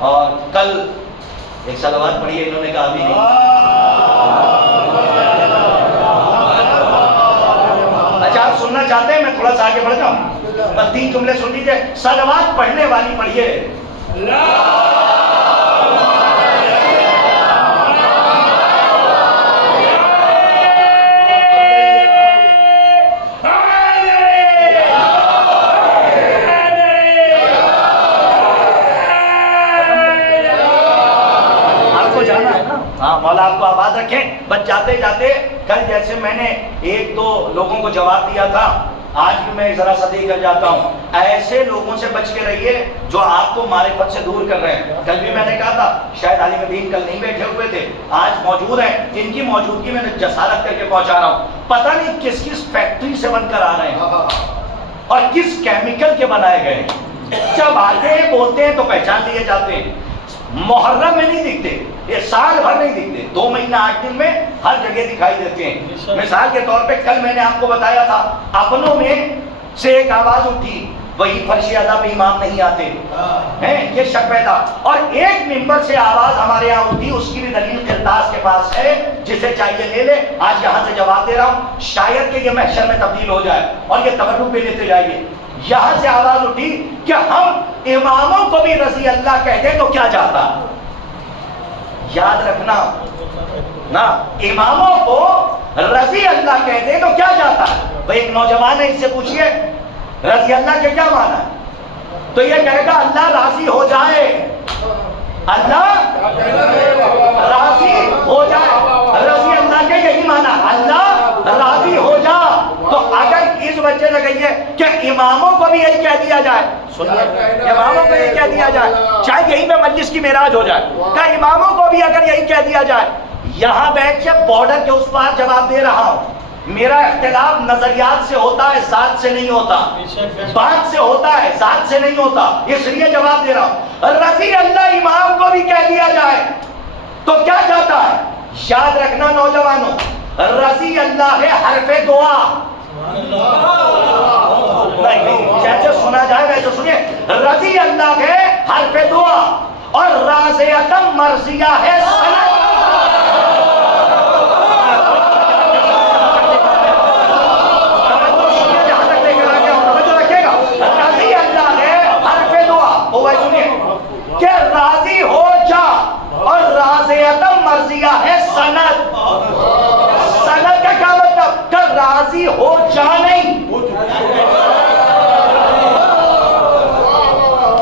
اور کل ایک صلوات پڑھی ہے، انہوں نے کہا ابھی نہیں. اچھا آپ سننا چاہتے ہیں؟ میں تھوڑا سا آگے بڑھ جاؤں، بس 3 جملے سن لیجیے. صلوات پڑھنے والی پڑھیے. ہاں مولا آپ کو آباد رکھیں. بس جاتے جاتے کل جیسے میں نے 1-2 لوگوں کو جواب دیا تھا، آج بھی میں ذرا سا دے کر جاتا ہوں. ایسے لوگوں سے بچ کے رہیے جو آپ کو معرفت سے دور کر رہے ہیں. کل بھی میں نے کہا تھا شاید عالم دین کل نہیں بیٹھے ہوئے تھے، آج موجود ہیں. ان کی موجودگی میں جسارت کر کے پہنچا رہا ہوں. پتہ نہیں کس کس فیکٹری سے بن کر آ رہے ہیں اور کس کیمیکل کے بنائے گئے ہیں. جب آتے ہیں بولتے ہیں تو پہچان لیے جاتے ہیں. محرم میں نہیں دکھتے، یہ سال بھر نہیں دکھتے، 2 مہینہ 8 دن میں ہر جگہ دکھائی دیتے ہیں. مثال کے طور پہ کل میں نے آپ کو بتایا تھا اپنوں میں سے ایک آواز اٹھی، وہی فرش ادا پہ امام نہیں آتے ہیں، یہ شک پیدا. اور ایک ممبر سے آواز ہمارے یہاں اٹھی، اس کی بھی دلیل قرطاس کے پاس ہے، جسے چاہیے لے لے. آج یہاں سے جواب دے رہا ہوں، شاید کہ یہ محشر میں تبدیل ہو جائے اور یہ تبرک پہ لیتے جائیے. یہاں سے آواز اٹھی کہ ہم اماموں کو بھی رضی اللہ کہتے تو کیا جاتا. یاد رکھنا نا، اماموں کو رضی اللہ کہتے تو کیا جاتا ہے. وہ ایک نوجوان ہے، اس سے پوچھئے رضی اللہ کے کیا معنی ہے، تو یہ کہے گا اللہ راضی ہو جائے، اللہ راضی ہو جائے. رضی اللہ کے یہی معنی، اللہ راضی ہو جا. تو اگر اس وجہ سے کہیے کہ اماموں کو بھی یہی کہہ دیا جائے، سنیے اماموں کو یہی کہہ دیا جائے، شاید یہی میں مجلس کی معراج ہو جائے. کہ اماموں کو بھی اگر یہی کہہ دیا جائے، یہاں بیٹھ کے بارڈر کے اس پار جواب دے رہا ہوں. میرا اختلاف نظریات سے ہوتا ہے، ذات سے نہیں ہوتا. بات سے ہوتا ہے، ذات سے نہیں ہوتا، اس لیے جواب دے رہا ہوں. رضی اللہ امام کو بھی کہہ دیا جائے تو کیا جاتا ہے. یاد رکھنا نوجوانوں، رضی اللہ ہے حرف دعا. نہیں جیسے سنا جائے ویسے سنیے. رضی اللہ ہے حرف دعا اور راضیتم مرضیہ ہے سند. کہ راضی ہو جا اور راضیتم مرضیہ ہے سند. سند کا کیا مطلب؟ کہ راضی ہو جا نہیں.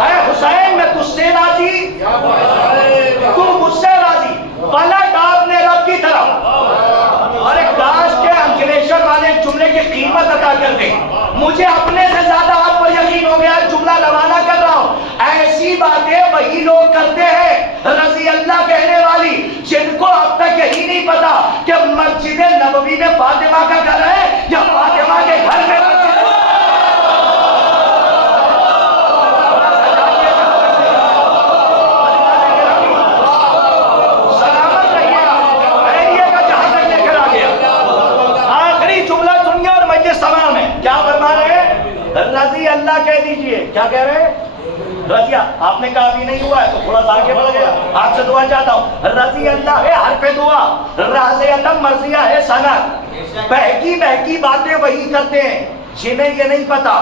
اے حسین میں تجھ سے راضی، تو مجھ سے راضی. پلٹ آپ نے رب کی طرف. ارے کاش کے انکلیشور والے جملے کی قیمت ادا کر دیں. مجھے اپنے سے زیادہ آپ پر یقین ہو گیا، جملہ روانہ کر رہا ہوں. ایسی باتیں وہی لوگ کرتے ہیں رضی اللہ کہنے والی، جن کو اب تک یہی نہیں پتا کہ مسجد نبوی میں فاطمہ کا گھر ہے یا فاطمہ کے گھر میں مسجد ہے. سلامت رہیے، رہیے گا جہاں تک لے کر آ گیا. آخری جملہ سنیے اور مجلس تمام ہے. کیا فرما رہے ہیں؟ رضی اللہ کہہ دیجئے. کیا کہہ رہے ہیں؟ رضی. آپ نے کہا ابھی نہیں ہوا ہے تو تھوڑا سا آگے بڑھ گیا. آپ سے دعا چاہتا ہوں. رضی اللہ ہے حرف دعا، راضیتم مرضیہ ہے سند. بہکی بہکی باتیں وہی کرتے ہیں جنہیں یہ نہیں پتا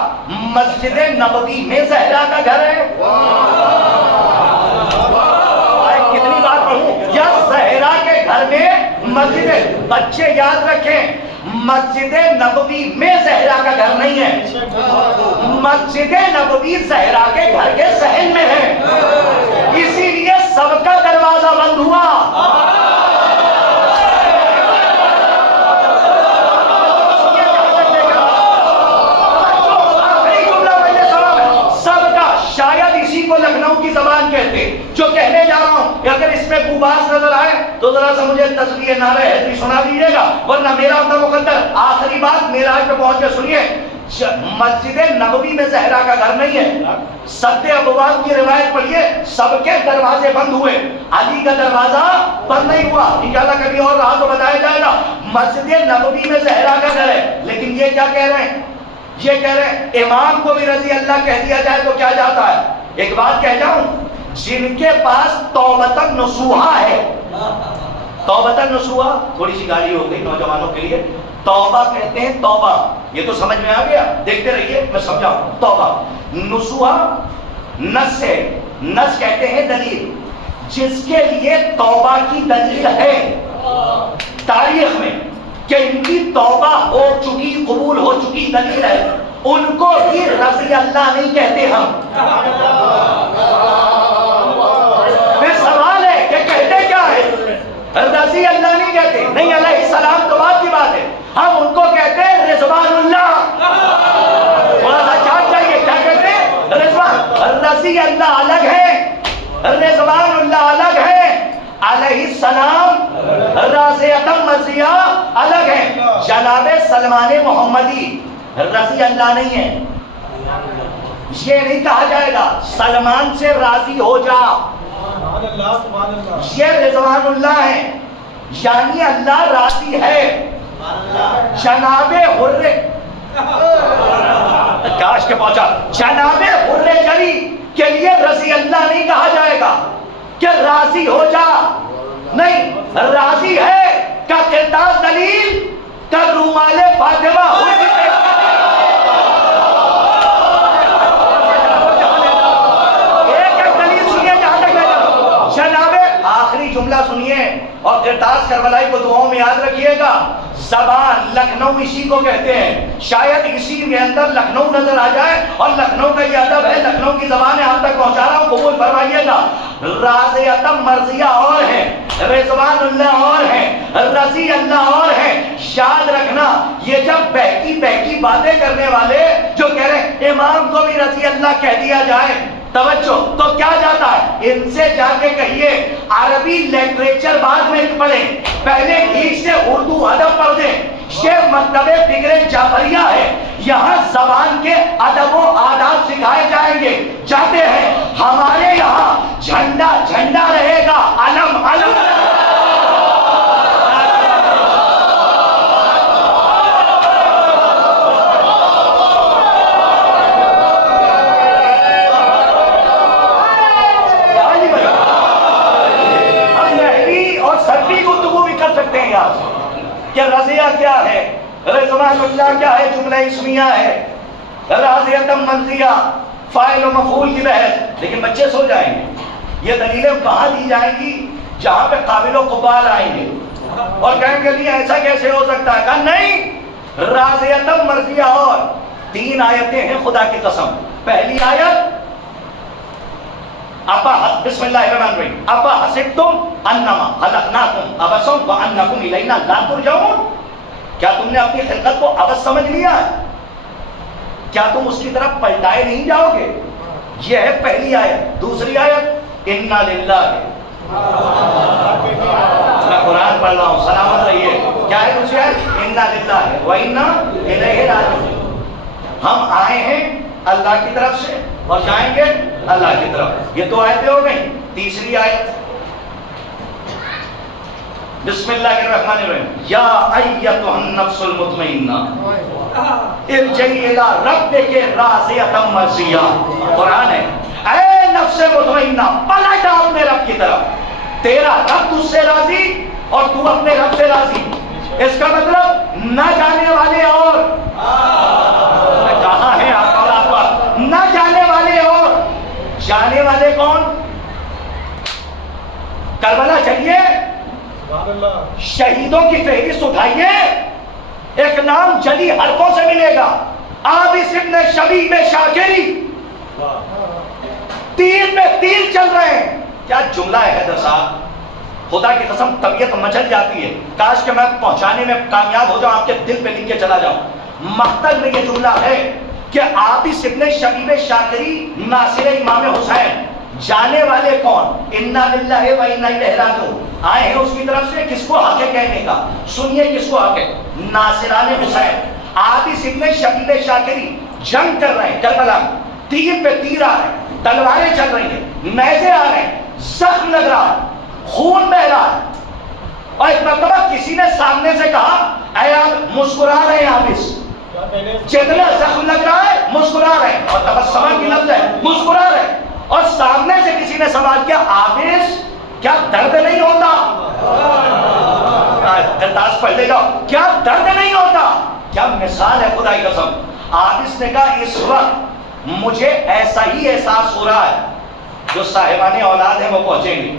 مسجد نبوی میں زہرا کا گھر ہے. کتنی بار پڑھوں؟ یا زہرا کے گھر میں مسجد. بچے یاد رکھیں، مسجد نبوی میں زہرا کا گھر نہیں ہے. مسجد نبوی زہرا کے گھر کے صحن میں ہے، اسی لیے سب کا دروازہ بند ہوا. سب کا. شاید اسی کو لکھنؤ کی زبان کہتے. جو کہنے جا رہا ہوں کہ اگر اس میں بوباس نظر آئے تو ذرا سا مجھے تصویر نعرہ حیدری سنا دیجیے گا، ورنہ میرا اپنا مقدر. آخری بات معراج پہ پہنچ کے سنیے. مسجد نبوی میں زہرا کا گھر نہیں ہے. سد ابواب کی روایت پڑھیے، سب کے دروازے بند ہوئے، علی کا دروازہ بند نہیں ہوا. انشاءاللہ کبھی اور رہا تو بتایا جائے گا. مسجد نبوی میں زہرا کا گھر ہے، لیکن یہ کیا کہہ رہے ہیں؟ یہ کہہ رہے ہیں امام کو بھی رضی اللہ کہہ دیا جائے تو کیا جاتا ہے؟ ایک بات کہہ جاؤں، جن کے پاس توبۃ نصوحہ ہے، توبۃ نصوحہ تھوڑی سی گالی ہو گئی نوجوانوں کے لیے، توبہ کہتے ہیں توبہ، یہ تو سمجھ میں آ گیا، دیکھتے رہیے میں سمجھاؤں. توبہ نصوحہ نص ہے، نص کہتے ہیں دلیل، جس کے لیے توبہ کی دلیل ہے تاریخ میں کہ ان کی توبہ ہو چکی، قبول ہو چکی دلیل ہے، ان کو بھی رضی اللہ نہیں کہتے ہم. پھر سوال ہے کہ کہتے کیا ہے؟ رضی اللہ نہیں کہتے، نہیں علیہ السلام تو بات کی بات ہے، ہم ان کو کہتے ہیں رضوان اللہ. تھوڑا سا چاٹ چاہیے، کیا کہتے ہیں؟ رضوان. رضی اللہ الگ ہے، رضوان اللہ الگ ہے، علیہ السلام رضیۃ مرضیہ الگ ہے. جناب سلمان محمدی رضی اللہ نہیں ہے، یہ نہیں کہا جائے گا سلمان سے راضی ہو جا، یہ رضوان اللہ ہے، یعنی اللہ راضی ہے. جناب حر کاش کے پہنچا، جناب حر جری کے لیے رضی اللہ نہیں کہا جائے گا کہ راضی ہو جا، نہیں، راضی ہے کا کردار دلیل کا رومال فاطمہ آخری جملہ سنیے اور کرتاز کربلائی کو دعاؤں میں یاد رکھیے گا. زبان لکھنؤ اسی کو کہتے ہیں، شاید اسی کے اندر لکھنؤ نظر آ جائے، اور لکھنؤ کا یہ ادب ہے، لکھنؤ کی زبان ہے، آپ تک پہنچا رہا ہوں، قبول فرمائیے گا. رضیۃ مرضیہ اور ہے، رضوان اللہ اور ہے، رضی اللہ اور ہے. یاد رکھنا یہ جب بہکی بہکی باتیں کرنے والے جو کہہ رہے ہیں امام کو بھی رضی اللہ کہہ دیا جائے، توجہ، تو کیا جاتا ہے؟ ان سے جا کے کہیے عربی لٹریچر بعد میں پڑھیں، پہلے ٹھیک سے اردو ادب پڑھ دیں. یہ مکتب فکر جعفریہ ہے، یہاں زبان کے ادب و آداب سکھائے جائیں گے. جاتے ہیں ہمارے یہاں جھنڈا جھنڈا رہے گا، علم علم. کہ رضیہ کیا ہے، رضوان اللہ کیا ہے، جملہ اسمیہ ہے، رضیۃ مرضیہ فاعل و مفعول کی بحث. لیکن بچے سو جائیں گے، یہ دلیلیں کہاں دی جائیں گی؟ جہاں پہ قابل و قبال آئیں گے اور کہیں گے نہیں ایسا کیسے ہو سکتا ہے. کہا نہیں، رضیۃ مرضیہ اور 3 آیتیں ہیں خدا کی قسم. پہلی آیت بسم اللہ الرحمن الرحیم، ابا حسبتم انما خلقناکم عبثا وانکم الینا لا ترجعون. کیا تم نے اپنی خلقت کو عبث سمجھ لیا ہے؟ کیا تم اس کی طرف پلٹائے نہیں جاؤ گے؟ یہ ہے پہلی آیت. دوسری آیت انا للہ، میں قرآن پڑھ رہا ہوں، سلامت رہیے. کیا ہے دوسری آیت؟ انا للہ و انا الیہ راجعون. ہم آئے ہیں اللہ کی طرف سے اور جائیں گے اللہ کی طرف. یہ 2 آیتیں ہو گئیں. تیسری آیت بسم اللہ الرحمن الرحیم، یا ایتھا النفس المطمئنہ ارجعی الی ربک راضیۃ مرضیہ. قرآن ہے، اے نفس مطمئنہ پلٹ اپنے رب کی طرف، تیرا رب تجھ سے راضی اور تو اپنے رب سے راضی. اس کا مطلب نہ جانے والے اور کہاں ہیں آپ نہ جانے والے اور جانے والے کون؟ کربلا چلیے، شہیدوں کی فہرست اٹھائیے، ایک نام جلی حرفوں سے ملے گا، عابس ابن شبیب شاکری. تیر میں تیر چل رہے ہیں. کیا جملہ ہے حیدر صاحب، خدا کی قسم طبیعت مچل جاتی ہے. کاش کہ میں پہنچانے میں کامیاب ہو جاؤں، آپ کے دل پہ لکھ کے چلا جاؤں. مقتل میں یہ جملہ ہے کہ عابس ابن شبیب شاکری ناصر امام حسین. جانے والے کون؟ انا للہ و انا الیہ راجعون. آئے ہیں اس کی طرف سے. کس کو حق ہے کہنے کا؟ سنیے کس کو حق ہے. ناصران حسین. عابس ابن شبیب شاکری جنگ کر رہے ہیں کربلا میں، تیر پہ تیر آ رہے ہیں، تلواریں چل رہی ہیں، نیزے آ رہے ہیں، زخم لگ رہا ہے، خون بہ رہا ہے. اور ایک مرتبہ کسی نے سامنے سے کہا اے آپ مسکرا رہے ہیں عابس، جتنا زخم لگ رہا ہے مسکرا رہے ہیں، اور تبسمہ کی لفظ ہے مسکرا رہے ہیں، اور سامنے سے کسی نے سوال کیا عابس کیا درد نہیں ہوتا؟ ارداز پڑھ لے جاؤ، کیا درد نہیں ہوتا؟ کیا مثال ہے خدا کی قسم۔ عابس نے کہا اس وقت مجھے ایسا ہی احساس ہو رہا ہے، جو صاحبان اولاد ہیں وہ پہنچیں گے،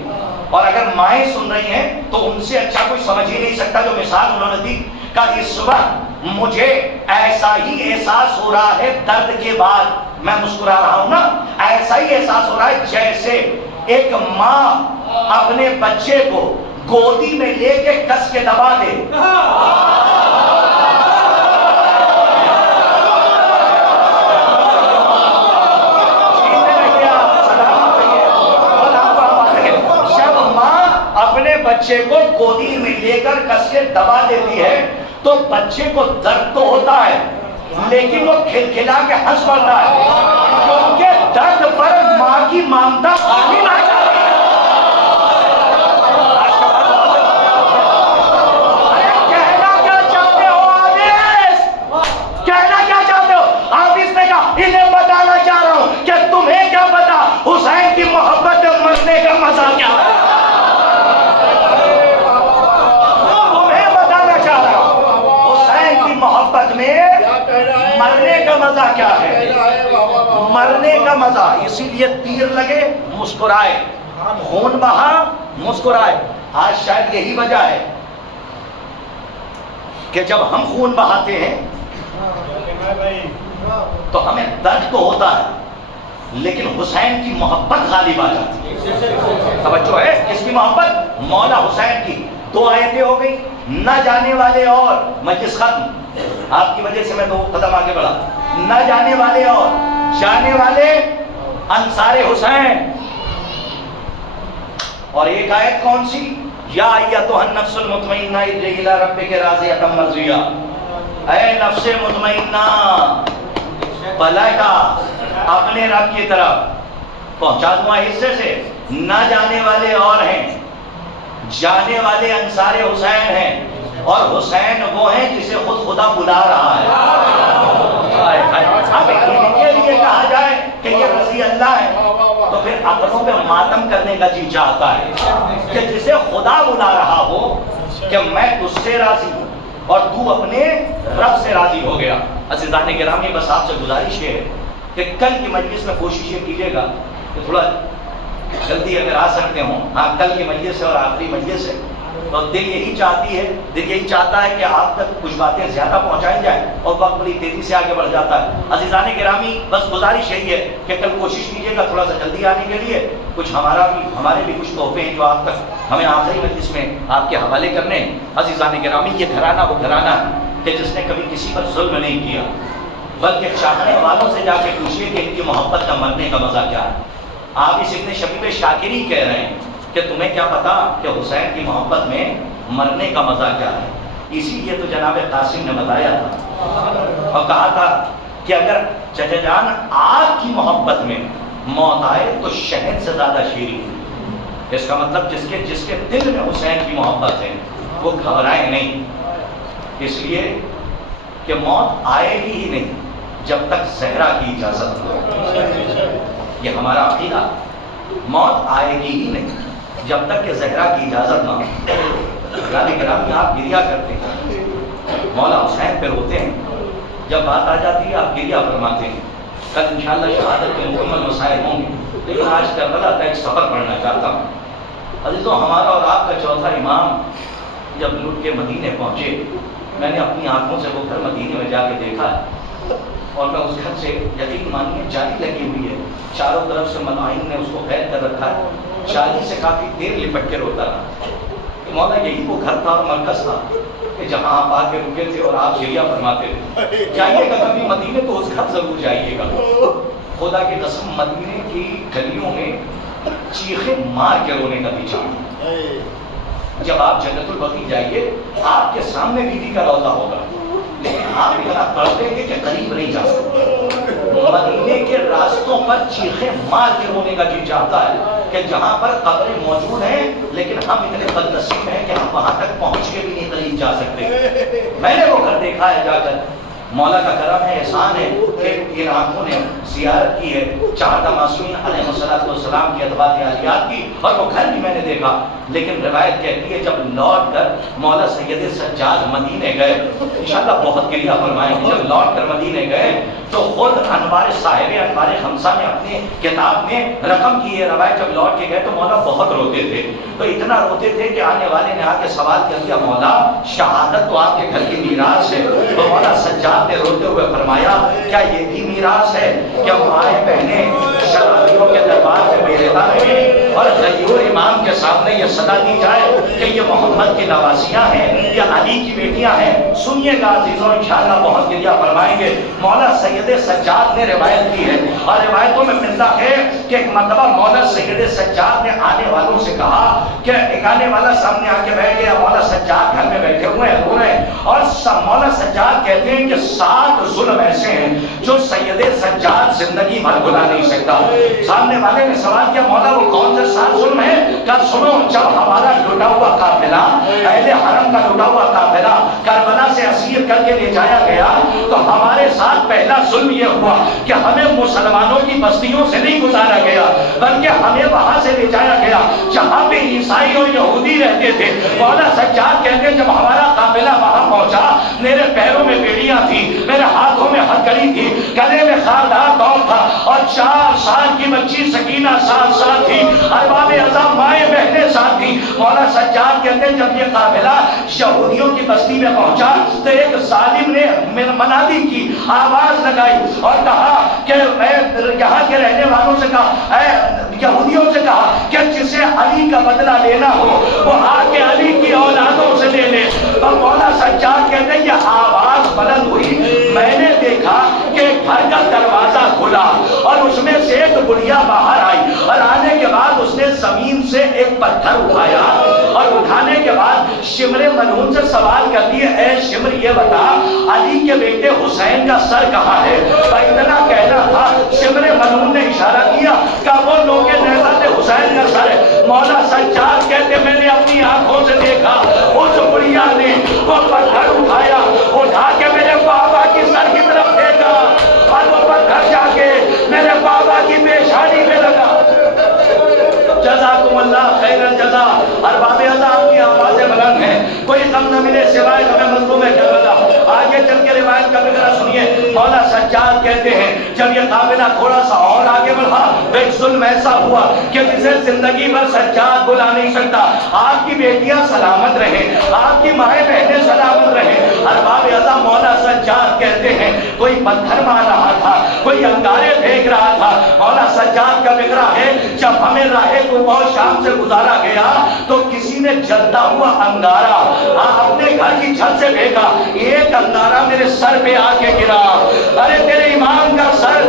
اور اگر مائیں سن رہی ہیں تو ان سے اچھا کوئی سمجھ ہی نہیں سکتا جو مثال انہوں نے دی۔ کہ اس وقت مجھے ایسا ہی احساس ہو رہا ہے درد کے بعد میں مسکرا رہا ہوں نا، ایسا ہی احساس ہو رہا ہے جیسے ایک ماں اپنے بچے کو گودی میں لے کے کس کے دبا دے۔ اپنے بچے کو گودی میں لے کر کس کے دبا دیتی ہے تو بچے کو درد تو ہوتا ہے، لیکن وہ کھلکھلا کے ہنس پڑتا ہے، کیونکہ درد پر ماں کی ممتا غالب آ جاتی ہے۔ کہنا کیا چاہتے ہو عابس؟ کہنا کیا چاہتے ہو؟ عابس نے کہا انہیں بتانا چاہ رہا ہوں کہ تمہیں کیا پتا حسین کی محبت میں مرنے کا مزہ کیا ہے۔ محبت میں مرنے کا مزہ کیا ہے؟ مرنے کا مزہ، اسی لیے تیر لگے مسکرائے، خون بہا مسکرائے۔ آج شاید یہی وجہ ہے کہ جب ہم خون بہاتے ہیں تو ہمیں درد تو ہوتا ہے، لیکن حسین کی محبت غالب آ جاتی ہے۔ توجہ ہے، کس کی محبت؟ مولا حسین کی۔ 2 آیتیں ہو گئی، نہ جانے والے اور مجلس ختم، آپ کی وجہ سے میں 2 قدم آگے بڑھا۔ نہ جانے والے اور جانے والے انصار حسین، اور ایک آیت کون سی؟ یا ایتھا النفس المطمئنہ ارجعی الی ربک راضیۃ مرضیہ، اے نفس مطمئنہ پلٹا اپنے رب کی طرف، پہنچا دوں حصے سے۔ نہ جانے والے اور ہیں، جانے والے انصار حسین ہیں، اور حسین وہ ہیں جسے خود خدا بلا رہا ہے۔ اب ان کے لیے کہا جائے کہ یہ رضی اللہ ہے تو پھر اپنوں پہ ماتم کرنے کا جی چاہتا ہے کہ جسے خدا بلا رہا ہو کہ میں تجھ سے راضی ہوں اور تو اپنے رب سے راضی ہو گیا۔ عزیزان گرامی، بس آپ سے گزارش یہ ہے کہ کل کی مجلس میں کوشش یہ کیجیے گا کہ تھوڑا جلدی اگر آ سکتے ہوں۔ ہاں، کل کی مجلس ہے اور آخری مجلس ہے، تو دل یہی چاہتا ہے کہ آپ تک کچھ باتیں زیادہ پہنچائی جائیں، اور وقت بڑی تیزی سے آگے بڑھ جاتا ہے۔ عزیزان گرامی، بس گزارش یہی ہے کہ کل کوشش کیجیے گا تھوڑا سا جلدی آنے کے لیے، کچھ ہمارے بھی کچھ تحفے ہیں جو آپ تک ہمیں آخری مجلس میں آپ کے حوالے کرنے ہیں۔ عزیزان گرامی، یہ گھرانہ وہ گھرانہ ہے کہ جس نے کبھی کسی پر ظلم نہیں کیا، بلکہ چاہنے والوں سے جا کے پوچھیے کہ ان کی محبت کا مرنے کا مزہ کیا ہے۔ آپ اس ابن شبیب شاکری کہہ رہے ہیں کہ تمہیں کیا پتا کہ حسین کی محبت میں مرنے کا مزہ کیا ہے۔ اسی لیے تو جناب قاسم نے بتایا تھا اور کہا تھا کہ اگر چچا جان آپ کی محبت میں موت آئے تو شہد سے زیادہ شیریں۔ اس کا مطلب جس کے دل میں حسین کی محبت ہے وہ گھبرائے نہیں، اس لیے کہ موت آئے گی ہی نہیں جب تک زہرا کی اجازت نہ۔ یہ ہمارا عقیدہ، موت آئے گی ہی نہیں جب تک کہ زہرا کی اجازت نہ ہو۔ گرامی، آپ گریا کرتے ہیں، مولا حسین پہ روتے ہیں، جب بات آ جاتی ہے آپ گریا فرماتے ہیں۔ کل انشاءاللہ شہادت کے مکمل مسائل ہوں گے، لیکن آج کربلا کا ایک سفر پڑھنا چاہتا ہوں۔ عزیزوں، ہمارا اور آپ کا چوتھا امام جب لٹ کے مدینے پہنچے، میں نے اپنی آنکھوں سے وہ گھر مدینے میں جا کے دیکھا ہے، اور میں اس گھر سے یقین مانیے جالی لگی ہوئی ہے، چاروں طرف سے ملائن نے اس کو قید کر رکھا ہے، جالی سے کافی دیر لپٹ کے روتا رہا کہ مولا یہی وہ گھر تھا اور مرکز تھا کہ جہاں آپ آ کے رکے تھے اور آپ گریا فرماتے تھے۔ جائیے گا کبھی مدینے تو اس گھر ضرور جائیے گا۔ خدا کی قسم، مدینے کی گلیوں میں چیخیں مار کے رونے کا بھی چاہیے۔ جب آپ جنت البقیع جائیے، آپ کے سامنے بیوی کا روضہ ہوگا، لیکن آپ اتنا پڑھ لیں گے کہ قریب نہیں جا سکتے۔ مدینے کے راستوں پر چیخیں مار کے رونے کا جی چاہتا ہے کہ جہاں پر قبریں موجود ہیں، لیکن ہم اتنے بدنصیب ہیں کہ ہم وہاں تک پہنچ کے بھی نہیں قریب جا سکتے۔ میں نے وہ گھر دیکھا ہے جا کر، مولا کا کرم ہے، احسان ہے کہ ان آنکھوں نے زیارت کی ہے چہارہ معصومین علیہ السلام کی ادوات عالیات کی، اور وہ گھر بھی میں نے دیکھا۔ لیکن روایت کہتی ہے جب لوٹ کر مولا سید سجاد مدینے گئے، انشاءاللہ بہت گریہ فرمائیں گے، جب لوٹ کر مدینے گئے تو خود انوار صاحب انوار خمسہ نے اپنی کتاب میں رقم کی ہے روایت، جب لوٹ کے گئے تو مولا بہت روتے تھے، تو اتنا روتے تھے کہ آنے والے نے آ کے سوال کر دیا مولا شہادت تو آپ کے گھر کی میراث ہے، تو مولا سجاد نے روتے ہوئے فرمایا کیا یہ بھی میراث ہے؟ کیا مائیں بہنیں شرابیوں کے دربار میں بے رضا رہیں اور غیور امام کے سامنے یہ صدا دی جائے کہ یہ محمد کی نواسیاں ہیں، یہ علی کی بیٹیاں ہیں؟ سنیے گا عزیزوں، انشاءاللہ بہت گریہ فرمائیں گے۔ مولا سید سجاد نے روایت کی ہے، اور روایتوں میں ملتا ہے کہ ایک مرتبہ مولا سید سجاد نے آنے والوں سے کہا کہ ایک آنے والا سامنے آ کے بیٹھ گیا، مولا سجاد گھر میں بیٹھے ہوئے ہیں رو رہے ہیں، اور مولا سجاد کہتے ہیں کہ 7 ظلم ایسے ہیں جو سید سجاد زندگی بھر بھلا نہیں سکتا۔ سامنے والے نے سوال کیا مولا وہ کون سے 7 ظلم ہیں؟ کہا سنو، جب ہمارا لٹا ہوا قافلہ اہل حرم کا لٹا ہوا قافلہ کربلا سے اسیر کر کے لے جایا گیا تو ہمارے ساتھ پہلا ظلم یہ ہوا کہ ہمیں مسلمانوں کی بستیوں سے نہیں گزارا گیا، بلکہ ہمیں وہاں سے لے جایا گیا جہاں پہ عیسائی اور یہودی رہتے تھے۔ مولا سجاد کہتے ہیں جب ہمارا قافلہ وہاں پہنچا میرے پیروں میں بیڑیاں تھی، میرے ہاتھوں میں ہتھکڑی تھی، گلے میں خاردار دور تھا، اور 4 سال کی بچی سکینہ ساتھ تھی، ارباب اعظم مائیں بہنیں ساتھ تھی۔ مولا سجاد کہتے ہیں جب یہ قافلہ یہودیوں کی بستی میں پہنچا تو ایک ظالم نے منادی کی، آواز لگائی اور کہا کہ میں یہاں کے رہنے والوں سے کہا، اے یہودیوں سے کہا کہ جسے علی کا بدلہ لینا ہو وہ آ کے علی کی اولادوں سے لے لے۔ اور مولا سجاد کہتے ہیں یہ آواز بلند ہوئی، میں نے دیکھا کہ گھر کا دروازہ کھلا اور اس میں سے ایک بڑھیا باہر آئی، اور آنے کے بعد اس نے زمین سے ایک پتھر اٹھایا، اور اٹھانے کے بعد شمر ملعون سے سوال کر دیے اے شمر یہ بتا علی کے بیٹے حسین کا سر کہاں ہے؟ اتنا کہنا تھا شمر ملعون نے اشارہ کیا کہ وہ لوگ نیزہ حسین کا سر ہے۔ مولا سجاد کہتے میں نے اپنی آنکھوں سے دیکھا اس بڑھیا نے وہ پتھر اٹھایا، اٹھا کے میرے بابا کی سر کی طرف پھینکا، اور وہ پتھر جا کے میرے بابا کی پیشانی میں لگا۔ جزاکم اللہ خیر الجزا۔ ارباب اعظم کی آوازیں بلند ہیں، کوئی غم نہ ملے سوائے غم مظلوم کربلا۔ آگے چل کے روایت کا ذکر سنیے۔ مولا سجاد کہتے ہیں جب یہ قافلہ تھوڑا سا اور آگے بڑھا تو ایک ظلم ایسا ہوا کہ جسے زندگی بھر سجاد بھلا نہیں سکتا۔ آپ کی بیٹیاں سلامت رہیں، آپ کی مائیں بہنیں سلامت رہیں۔ ارباب اعظم مولا سجاد کہتے ہیں کوئی پتھر مار رہا تھا، کوئی انگارے پھینک رہا تھا۔ مولا سجاد کا فکرہ ہے جب ہمیں راہ کو بہت شام سے گزارا گیا تو کسی نے جلتا ہوا انگارہ اپنے گھر کی چھت سے پھینکا، ایک انگارہ میرے سر پہ آ کے گرا۔ ارے تیرے امام کا سر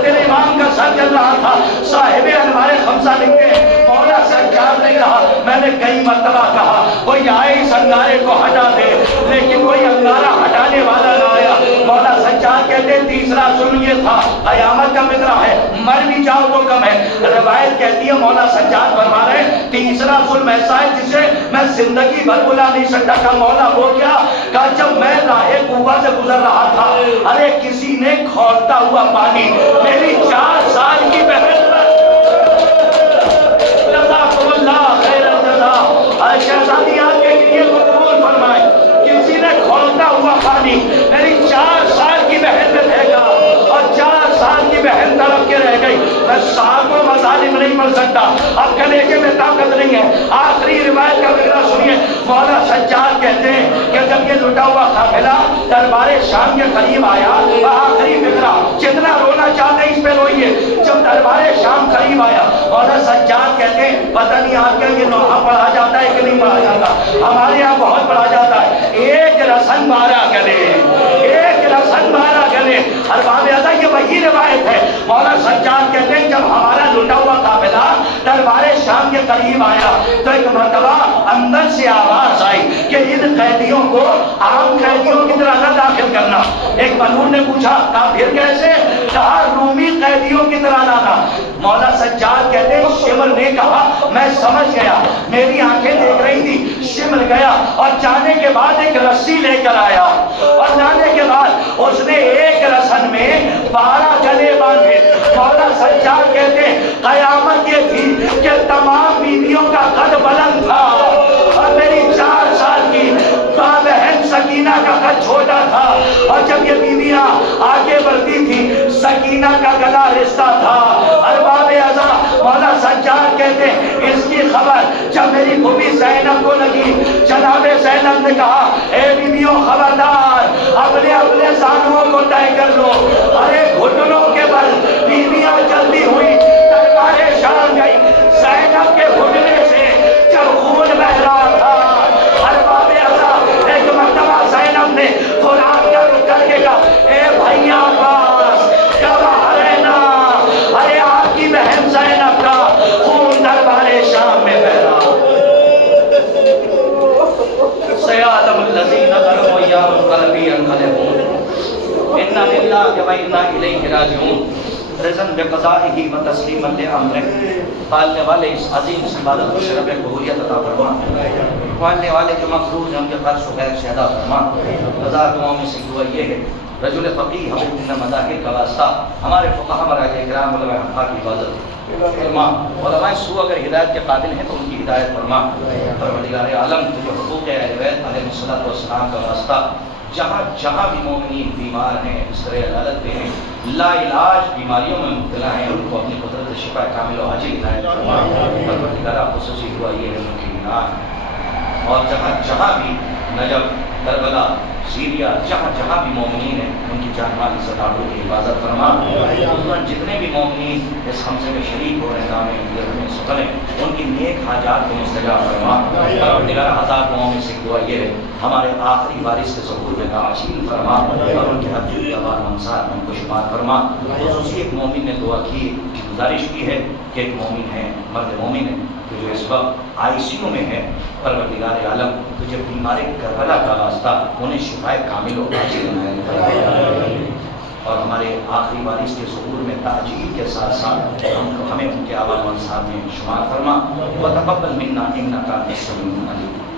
جل رہا تھا۔ صاحب انوار خمسہ لکھتے ہیں مولا سجاد نے کہا میں نے کئی مرتبہ کہا کوئی آئے اس انگارے کو ہٹا دے، لیکن کوئی انگارہ ہٹانے والا نہ آیا۔ مولا سجاد کہتے ہیں تیسرا ظلم یہ تھا، قیامت کا فکرہ ہے مر بھی جاؤ تو کم ہے۔ روایت کہتی ہے مولا سجاد فرما رہے ہیں تیسرا ظلم ایسا ہے جسے میں زندگی بھر بھلا نہیں سکتا۔ کہا مولا وہ کیا؟ کہا جب میں راہ کوفہ سے گزر رہا تھا، ارے کسی نے کھولتا ہوا پانی میری 4 سال کی بہن پر، جزاکم اللہ خیر الجزا، شہزادی آپ کے لیے قبول فرمائے، کسی نے کھولتا ہوا پانی میری 4 سال کی بہن پہ پھینکا، اور 4 سال کی بہن تڑپ کے رہ گئی۔ میں سالوں مظالم نہیں مر سکتا، اب کلیجے میں طاقت نہیں ہے۔ آخری روایت کا فکرہ سنیے۔ مولا سجاد کہتے ہیں کہ جب یہ لٹا ہوا قافلہ دربار شام کے قریب آیا، آخری فکرہ جتنا رونا چاہتے ہیں اس پہ روئیے، جب دربار شام قریب آیا مولا سجاد کہتے ہیں پتہ نہیں آپ کے یہ نوحہ پڑھا جاتا ہے کہ نہیں پڑھا جاتا، ہمارے یہاں بہت پڑھا جاتا ہے، 1 رسن 12 گلے، 1 رسن 12 گلے۔ ارباب اعظم یہ وہی روایت ہے۔ مولا سجاد کہتے ہیں جب ہمارا لٹا ہوا قافلہ دربار شام کے قریب آیا تو ایک مرتبہ اندر سے آواز آئی کہ ان قیدیوں کو عام قیدیوں کی طرح نہ داخل کرنا۔ ایک ملعون نے پوچھا کہا پھر کیسے؟ کہا رومی قیدیوں کی طرح لانا۔ مولا سجاد کہتے ہیں شمر نے کہا میں سمجھ گیا، میری آنکھیں دیکھ رہی تھی۔ شمر گیا اور جانے کے بعد ایک رسی لے کر آیا، اور جانے کے بعد اس نے ایک 12 گلے باندھے. مولا سجاد کہتے ہیں قیامت یہ تھی کہ تمام بیویوں کا قد بلند تھا اور میری 4 سال کی بہن سکینہ کا قد چھوٹا تھا. اور جب یہ بیویاں آگے بڑھتی تھی سکینہ کا گلا رشتہ تھا. ارباب ازا مولا سجاد کہتے ہیں اس کی خبر جب میری پھوپھی زینب کو لگی, جناب زینب نے کہا اے بیویوں خبردار اپنے اپنے زانوؤں کو طے کر لو. ارے گھٹنوں کے بل بیویاں چلتی ہوئی دربار شام گئی. زینب کے گھٹنے سے جب خون بہ رہا تھا ارباب ازا ایک مرتبہ زینب نے قرآن کر کے کہا اے بھائی عباس گواہ رہنا, ارے آپ کی بہن زینب کا خون دربار شام میں بہ رہا. سیعلم الذین ظلموا ایام قلبی انقلبون انا للہ و انا الیہ راجعون. رضا بقضائہ و تسلیما لامرہ. پالنے والے اس عظیم عبادت کو شرف قبولیت عطا فرما. پالنے والے جو مفروض ہیں ان کے قرض و غیر شہدہ فرما. رضا دعاؤں میں سے دعا یہ ہے رجل فقیہ ہم مذاہر کا واسطہ ہمارے فقہاء مراجع کرام علماء حقہ کی حفاظت فرما. علماء سو اگر ہدایت کے قابل ہیں تو ان کی ہدایت فرما. پروردگار عالم تجھے حقوق اہل بیت علیہ السلام کا واسطہ جہاں جہاں بھی مومنین بیمار ہیں بستر عدالت پہ ہیں لا علاج بیماریوں میں مبتلا ہیں ان کو اپنی قدرت شفا کامل و عاجل ہدایت فرما. پروردگار خصوصی دعا یہ ہے ان کی بنا اور جہاں جہاں بھی نجف کربلا سیریا جہاں جہاں بھی مومنین ہیں ان کی جان مال عزت آبرو کی حفاظت فرما. جتنے بھی مومنین اس حمزے میں شریک ہو رہے ہیں نام سکنے ان کی نیک حاجات کو مستجاب فرما. پروردگار ہزار دعاؤں میں سے دعا یہ ہے ہمارے آخری وارث کے ظہور میں ناچیل فرما اور ان کے حد اعتبار انصار میں ان کو شمار فرما. خصوصی ایک مومن نے دعا کی گزارش کی ہے کہ ایک مومن ہے مرد مومن ہے کہ جو اس وقت آئی سی یو میں ہے. پروردگار عالم تجھے بیمار کربلا کا واسطہ انہیں شفائے کامل و عاجل اور ہمارے آخری وارث کے ظہور میں تعجیل کے ساتھ ساتھ ہمیں ان کے آباد و انصار میں شمار فرما. وتقبل منا انک انت السمیع العلیم.